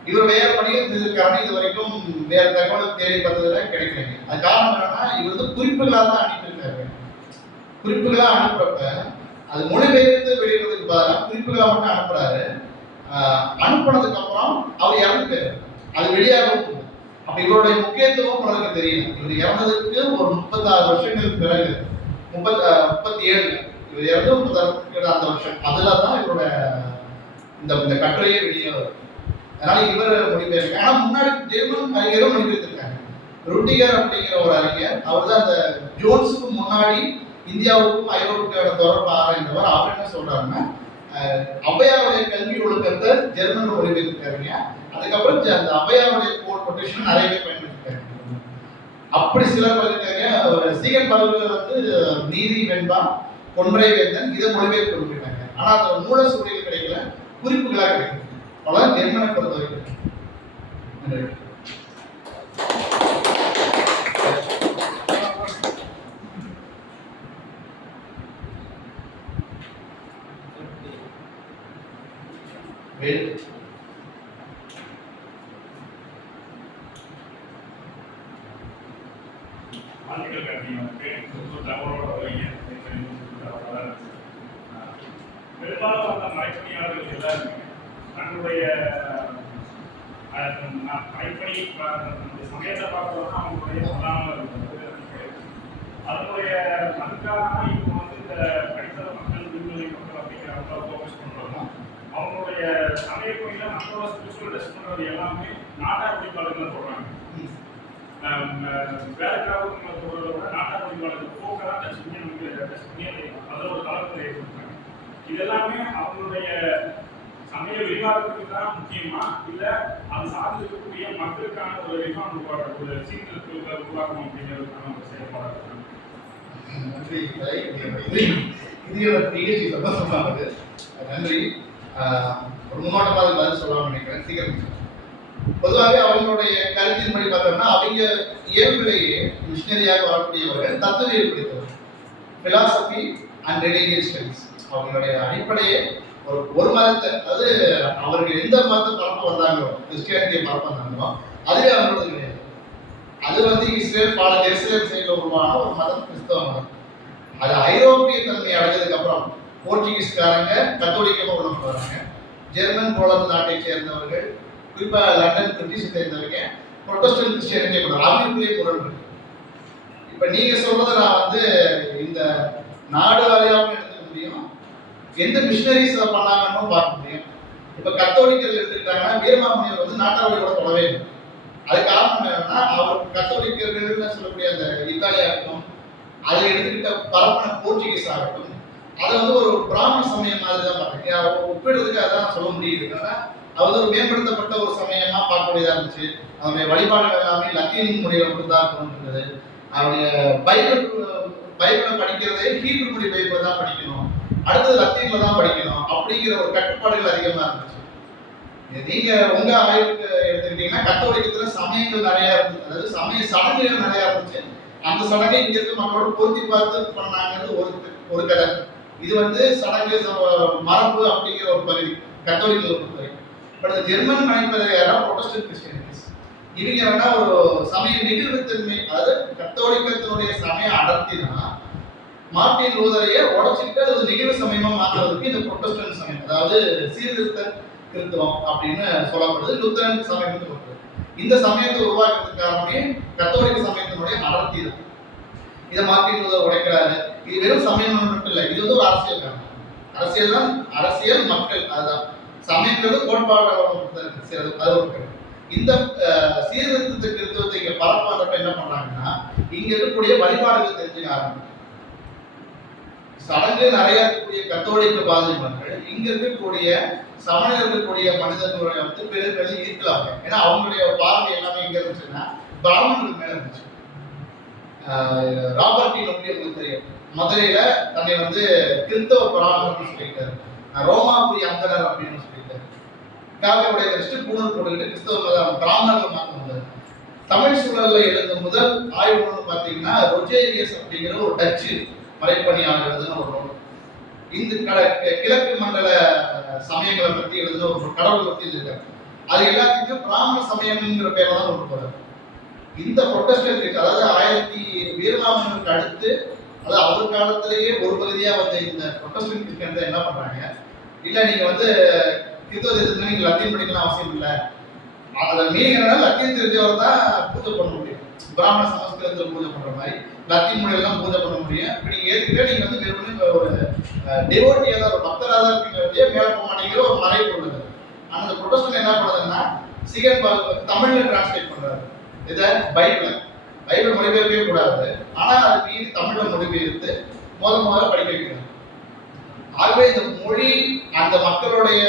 இவர் வேற பணியும் இருக்காருன்னு இது வரைக்கும் வேற தகவல் தேடி பார்த்ததுல கிடைக்கலைங்க. அது காரணம் என்னன்னா இவர் வந்து குறிப்புகளாக தான் அனுப்பியிருக்காரு. குறிப்புகளா அனுப்புறப்ப அது மொழிபெயர்த்து வெளியிடுறதுக்கு பதிலாக குறிப்புகளை மட்டும் அனுப்புறாரு. அனுப்புனதுக்கு அப்புறம் அவர் இறந்து போயிரு, அது வெளியாகவும். அப்ப இவருடைய முக்கியத்துவம் உனக்கு தெரியல. இவர் இறந்ததுக்கு ஒரு 36 வருஷங்களுக்கு பிறகு 37 இவர் இறந்து 36 அந்த வருஷம் அதுலதான் இவரோட இந்த கட்டுரையே வெளியே வரும். அதனால இவர் மொழிபெயர்க்க. ஆனா முன்னாடி ஜெர்மன் அறிஞரும் மொழிபெயர்த்திருக்காங்க. ருட்டிகர் அப்படிங்கிற ஒரு அறிஞர், அவர் தான் அந்த ஜோன்ஸுக்கு முன்னாடி இந்தியாவுக்கும் ஐரோப்பாவோட தொடர்பு ஆராய்ந்தவர். அவர் என்ன சொல்றாருன்னா ஔவையாருடைய கல்வி ஒழுக்கத்தை ஜெர்மன் மொழிபெயர்த்திருக்காருங்க. அதுக்கப்புறம் அந்த ஔவையாருடைய கொட்டேஷன் நிறைய பேர் பயன்படுத்திருக்காங்க. அப்படி சிலர் இருக்காங்க. சீகன் பல்கலை வந்து நீதி வெண்பா பொன்முறை வேந்தன் இதை மொழிபெயர்த்து கொடுத்துருக்காங்க. ஆனா அந்த மூல சூழல் கிடைக்கல, குறிப்புகளா கிடைக்கும். அவ்வளவு ஜெர்மனை பொறுத்த வரைக்கும். பெரும்பாலும் அந்த மறைப்பணியாளர்கள் எல்லாருமே தன்னுடைய மறைப்பணி சமயத்தை பார்க்கறதுனா அவங்களுடைய பிரதான அதனுடைய அதுக்காக இப்போ வந்து இந்த படித்த மக்கள் விடுதலை மக்கள் அப்படிங்கிறவங்கள ஃபோக்கஸ் பண்ணுறோம். அவங்களுடைய சமயப்பணியில் நம்மளோட ஸ்பிரிச்சுவல் டெஸ்ட் பண்ணுறது எல்லாமே நாட்டார் பாடல்கள் சொல்கிறாங்க. வேலைக்காக சொல்கிறத விட நாட்டார் பாடல்கள் ஃபோக்கஸாக டச் பண்ணி நமக்கு டெஸ்ட் பண்ணி அதில் ஒரு தளத்தில் ஏற்படுத்துறாங்க. இதெல்லாமே அவங்களுடைய சமய விரிவாக்கத்துக்கு தான் முக்கியமா, இல்லை அது சார்ந்து இருக்கக்கூடிய மக்களுக்கான ஒரு ரிஃபார்ம் உருவாக்க, ஒரு சீர்திருத்தங்களை உருவாக்கணும் அப்படிங்கிறதுக்கான ஒரு செயல்பாடு. நன்றி. இது பிஹெச்டி சந்தோஷமாகுது. நன்றி. ஒரு முன்னோட்டமாக பதில் சொல்லலாம்னு நினைக்கிறேன். சீக்கிரம். பொதுவாகவே அவங்களுடைய கருத்தின்படி பார்த்தோம்னா அவங்க இயல்பிலேயே மிஷினரியாக வரக்கூடியவர்கள் தத்துவியல் படித்தவர்கள், பிலாசபி அண்ட் ரிலிஜியஸ் ஸ்டடீஸ். அவங்களுடைய அடிப்படையே ஒரு மதத்தை, அதாவது அவர்கள் எந்த மதத்தை பரப்ப வந்தாங்களோ, கிறிஸ்டியானிட்டியை பரப்ப வந்தாங்களோ அதுவே அவங்களோட கிடையாது. அது வந்து இஸ்ரேல் ஜெருசலேம் சைடில் உருவான ஒரு மதம், கிறிஸ்தவ மதம். அது ஐரோப்பிய தன்மை அடைஞ்சதுக்கு அப்புறம் போர்ச்சுகீஸ்காரங்க கத்தோலிக்கமாக உள்ள போறாங்க. ஜெர்மன் போலந்து நாட்டை சேர்ந்தவர்கள், குறிப்பாக லண்டன் பிரிட்டிஷ் சேர்ந்தவங்க புரொட்டஸ்டன்ட் கிறிஸ்டியானிட்டியை கொண்டு அவங்களுக்குள்ளே குரல் இருக்கு. இப்போ நீங்க சொல்றதை நான் வந்து இந்த நாடு வாரியாக எடுத்துக்க முடியும், எந்த மிஷினரிஸ் அதை பண்ணாங்கன்னு பார்க்க முடியும். இப்போ கத்தோலிக்கர்கள் எடுத்துக்கிட்டாங்கன்னா வீரமாமுனிவர் வந்து நாட்டாவளியோட தொடவே இல்லை. அது காரணம் என்னன்னா அவர் கத்தோலிக்கர்கள் சொல்லக்கூடிய அந்த இத்தாலியா ஆகட்டும், அதை எடுத்துக்கிட்ட பரப்பன போர்ச்சுகீஸ் ஆகட்டும், அதை வந்து ஒரு பிராமண சமயம் மாதிரி தான் பார்க்குறாங்க. ஒப்பிடுறதுக்கு அதான் சொல்ல முடியுது. ஏன்னா அது ஒரு மேம்படுத்தப்பட்ட ஒரு சமயமா பார்க்கக்கூடியதா இருந்துச்சு. அவருடைய வழிபாடுகள் எல்லாமே லத்தீன் மொழியில மட்டும்தான் இருக்கணும்ன்றது. அவருடைய பைபிளை படிக்கிறதே ஹீப்ரு மொழி பைபிளை தான் படிக்கணும், அடுத்தது லத்தீன்ல தான் படிக்கணும் அப்படிங்கிற ஒரு கட்டுப்பாடுகள் அதிகமா இருந்துச்சு. நீங்க உங்க ஆய்வுக்கு எடுத்துக்கிட்டீங்கன்னா கத்தோலிக்கத்துல சமயங்கள் நிறைய இருந்துச்சு, அதாவது சமய சடங்குகள் நிறைய இருந்துச்சு. அந்த சடங்கை இங்க இருக்க மக்களோட பொருத்தி பார்த்து பண்ணாங்கிறது ஒரு கதை. இது சடங்கு மரபு அப்படிங்கிற ஒரு பகுதி கத்தோலிக்க ஒரு பகுதி. பட் இந்த ஜெர்மன் மனைப்பதை யாரா புரொட்டஸ்டன்ட் கிறிஸ்டியனிட்டிஸ், இவங்க வேணா ஒரு சமய நெகிழ்வுத்தன்மை, அதாவது கத்தோலிக்கத்தினுடைய சமய அடர்த்தி தான் மார்ட்டின் லூதரையே உடச்சிட்டு அது நெகிழ்வு சமயமா மாற்றுறதுக்கு இந்த புரொட்டஸ்டன்ட் சமயம், அதாவது சீர்திருத்த கிறிஸ்தவம் அப்படின்னு சொல்லப்படுது, லுத்தரன் சமயம் சொல்றது. இந்த சமயத்தை உருவாக்குறதுக்கு காரணமே கத்தோலிக்க சமயத்தினுடைய அடர்த்தி தான். இதை மார்ட்டின் லூதர் உடைக்கிறாரு. இது வெறும் சமயம் மட்டும் இல்லை, இது ஒரு அரசியல் காரணம். அரசியல் தான், அரசியல் மக்கள், அதுதான் சமயங்கிறது கோட்பாடு. அது ஒரு இந்த சீர்திருத்த கிறிஸ்தவத்தை இங்க பரப்பான்றப்ப என்ன பண்றாங்கன்னா, இங்க இருக்கக்கூடிய வழிபாடுகள் தெரிஞ்சுக்க ஆரம்பிக்கும். சடங்கு நிறைய இருக்கக்கூடிய கத்தோலிக்க பாதிரி மக்கள் இங்க இருக்கக்கூடிய சமயம் இருக்கக்கூடிய மனிதர்களுடைய பிறகு ஈர்க்கலாங்க. ஏன்னா அவங்களுடைய பார்வை எல்லாமே எங்க இருந்துச்சுன்னா பிராமணர்களுக்கு மேல இருந்துச்சு. ராபர்ட் டி நோக்கி உங்களுக்கு தெரியும், மதுரையில தன்னை கிறிஸ்தவ பிராமணர்னு சொல்லிட்டாரு, ரோமாபுரி அந்தனர் அப்படின்னு சொல்லிட்டாரு. காவியுடைய வச்சுட்டு பூணல் போட்டுக்கிட்டு கிறிஸ்தவ பிராமணர்கள் மாற்ற முடியாது. தமிழ் சூழல்ல எழுந்த முதல் ஆய்வு பார்த்தீங்கன்னா ரொஜேரியஸ் அப்படிங்கிற ஒரு டச்சு மறைப்பணியாளர் எழுதுன ஒரு நூல். இந்த கிழக்கு மண்டல சமயங்களை பற்றி எழுதுன ஒரு கடவுளை பற்றி எழுதியிருக்காரு. அது எல்லாத்துக்கும் பிராமண சமயம்ங்கிற பேர்ல தான் கொண்டு போறாரு. இந்த புரொட்டஸ்டன்ட், அதாவது 1000 வீரராமனுக்கு அடுத்து, அதாவது அவர் காலத்திலேயே ஒரு பகுதியா இந்த புரொட்டஸ்டன்ட் கிறிஸ்டியன் என்ன பண்றாங்க, இல்ல நீங்க கிறிஸ்தவ எதிர்த்து நீங்க லத்தீன் படிக்கலாம் அவசியம் இல்லை, அதை மீறிங்கன்னா லத்தீன் தெரிஞ்சவர் தான் பூஜை பண்ண முடியும், பிராமண சமஸ்கிருதத்தில் பூஜை பண்ற மாதிரி லத்தீன் மொழியெல்லாம் பூஜை பண்ண முடியும். இப்படி நீங்க ஏற்றுக்கிட்டே நீங்க வெறும் ஒரு டிவோட்டியா தான், ஒரு பக்தராக தான் இருக்கீங்க, மேல போக மாட்டேங்கிற ஒரு மறைப்பு உள்ளது. ஆனா அந்த புரொட்டஸ்டன்ட் என்ன பண்ணுறதுன்னா சிகன் தமிழ்ல டிரான்ஸ்லேட் பண்றாரு. இதை பைபிள் மொழிபெயர்க்கவே கூடாது, ஆனா அது மீறி தமிழ்ல மொழிபெயர்த்து முதல்ல படிக்க வைக்கிறாங்க. ஆகவே இந்த மொழி அந்த மக்களுடைய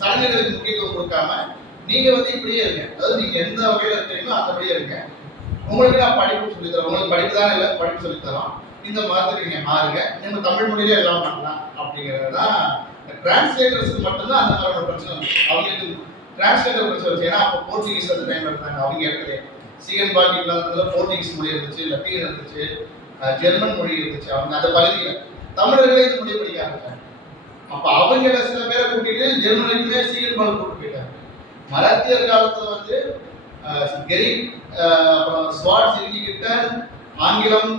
சடங்குகளுக்கு முக்கியத்துவம் கொடுக்காம நீங்க இப்படியே இருங்க, அதாவது நீங்க எந்த வகையில இருக்கீங்களோ அந்தபடியே இருங்க, உங்களுக்கு நான் படிப்பு சொல்லித்தரோம், உங்களுக்கு படிப்பு தானே இல்லை படிப்பு சொல்லித்தரோம், இந்த மாதிரி நீங்க மாறுங்க, நீங்க தமிழ் மொழியிலே எல்லாம் பண்ணலாம் அப்படிங்கிறது தான். டிரான்ஸ்லேட்டர்ஸுக்கு மட்டும்தான் அந்த மாதிரி ஒரு பிரச்சனை இருக்கு. அவங்களுக்கு டிரான்ஸ்லேட்டர் பிரச்சனை வச்சு, ஏன்னா அப்போ போர்ச்சுகீஸ் அந்த டைம்ல இருந்தாங்க, அவங்க இடத்துல சிகன் பாக்கி இல்லாததுல போர்ச்சுகீஸ் மொழி இருந்துச்சு, லத்தீன் இருந்துச்சு, ஜெர்மன் மொழி இருந்துச்சு. அவங்க அந்த பகுதியில் தமிழர்களே இந்த மொழியை படிக்க ஆரம்பிச்சாங்க. அப்ப அவங்க சில பேரை கூட்டிட்டு ஜெர்மனிக்குமே சீகன் பால் கூட்டு போயிட்டாங்க. மராத்தியர் காலத்துல கெரிக் அப்புறம் ஸ்வாட்ஸ் எழுதிக்கிட்ட ஆங்கிலம்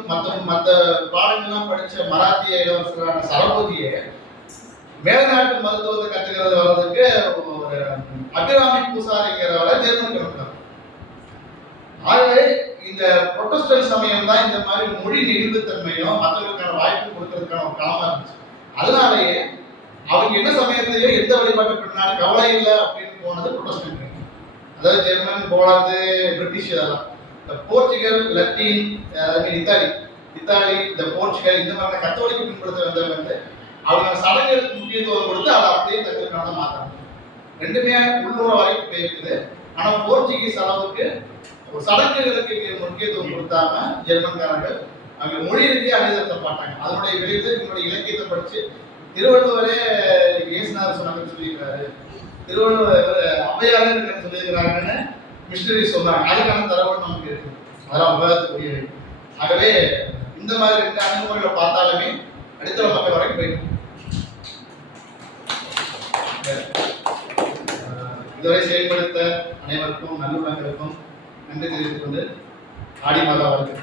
மற்ற பாடங்கள்லாம் படிச்ச மராத்திய இளவரசரான சரபோஜியை மேல்நாட்டு மருத்துவத்தை கத்துக்கிறது வர்றதுக்கு ஒரு அபிராமி பூசாரிங்கிறவரை ஜெர்மன் கிளம்பினார். ஆகவே இந்த புரொட்டஸ்டன்ட் சமயம் தான் இந்த மாதிரி மொழி நெகிழ்வுத்தன்மையும் மற்றவர்களுக்கான வாய்ப்பு கொடுக்கறதுக்கான ஒரு காலமா இருந்துச்சு. அதனாலேயே அவங்க என்ன சமயத்திலேயே எந்த வழிபாட்டு பின்னாடி கவலை இல்லை அப்படின்னு போனது புரொட்டஸ்டன்ட். அதாவது ஜெர்மன், போலாந்து, பிரிட்டிஷ், இதெல்லாம் போர்ச்சுகல், லத்தீன், இத்தாலி, இந்த போர்ச்சுகல், இந்த மாதிரி கத்தோலிக்க பின்படுத்த வந்தவங்க அவங்க சடங்குகளுக்கு முக்கியத்துவம் கொடுத்து அதை அப்படியே தங்களுக்கான மாற்றாங்க. ரெண்டுமே உள்ளூர வரைக்கும் போயிருக்குது. ஆனா போர்ச்சுகீஸ் அளவுக்கு ஒரு சடங்குகளுக்கு முக்கியத்துவம் கொடுத்தாம ஜெர்மன்காரர்கள் அவங்க மொழி ரீதியாக அணிதத்தை பார்த்தாங்க. அதனுடைய விளைவு இவங்களுடைய இலக்கியத்தை படிச்சு திருவள்ளுவரே இயேசுநாதர் சொன்னாங்கன்னு சொல்லியிருக்காரு, திருவள்ளுவர் அவையாளர் சொல்லியிருக்கிறாங்கன்னு மிஷனரி சொல்றாங்க. அதுக்கான தரவு நமக்கு இருக்கு, அதெல்லாம் உலகத்துக்குரிய. ஆகவே இந்த மாதிரி 2 அணுகுமுறைகளை பார்த்தாலுமே அடித்தள மக்கள் வரைக்கும் போயிடும். இதுவரை செயல்படுத்த அனைவருக்கும் நல்லுள்ளங்களுக்கும் நன்றி தெரிவித்துக் கொண்டு ஆடி மாதா வாழ்க்கை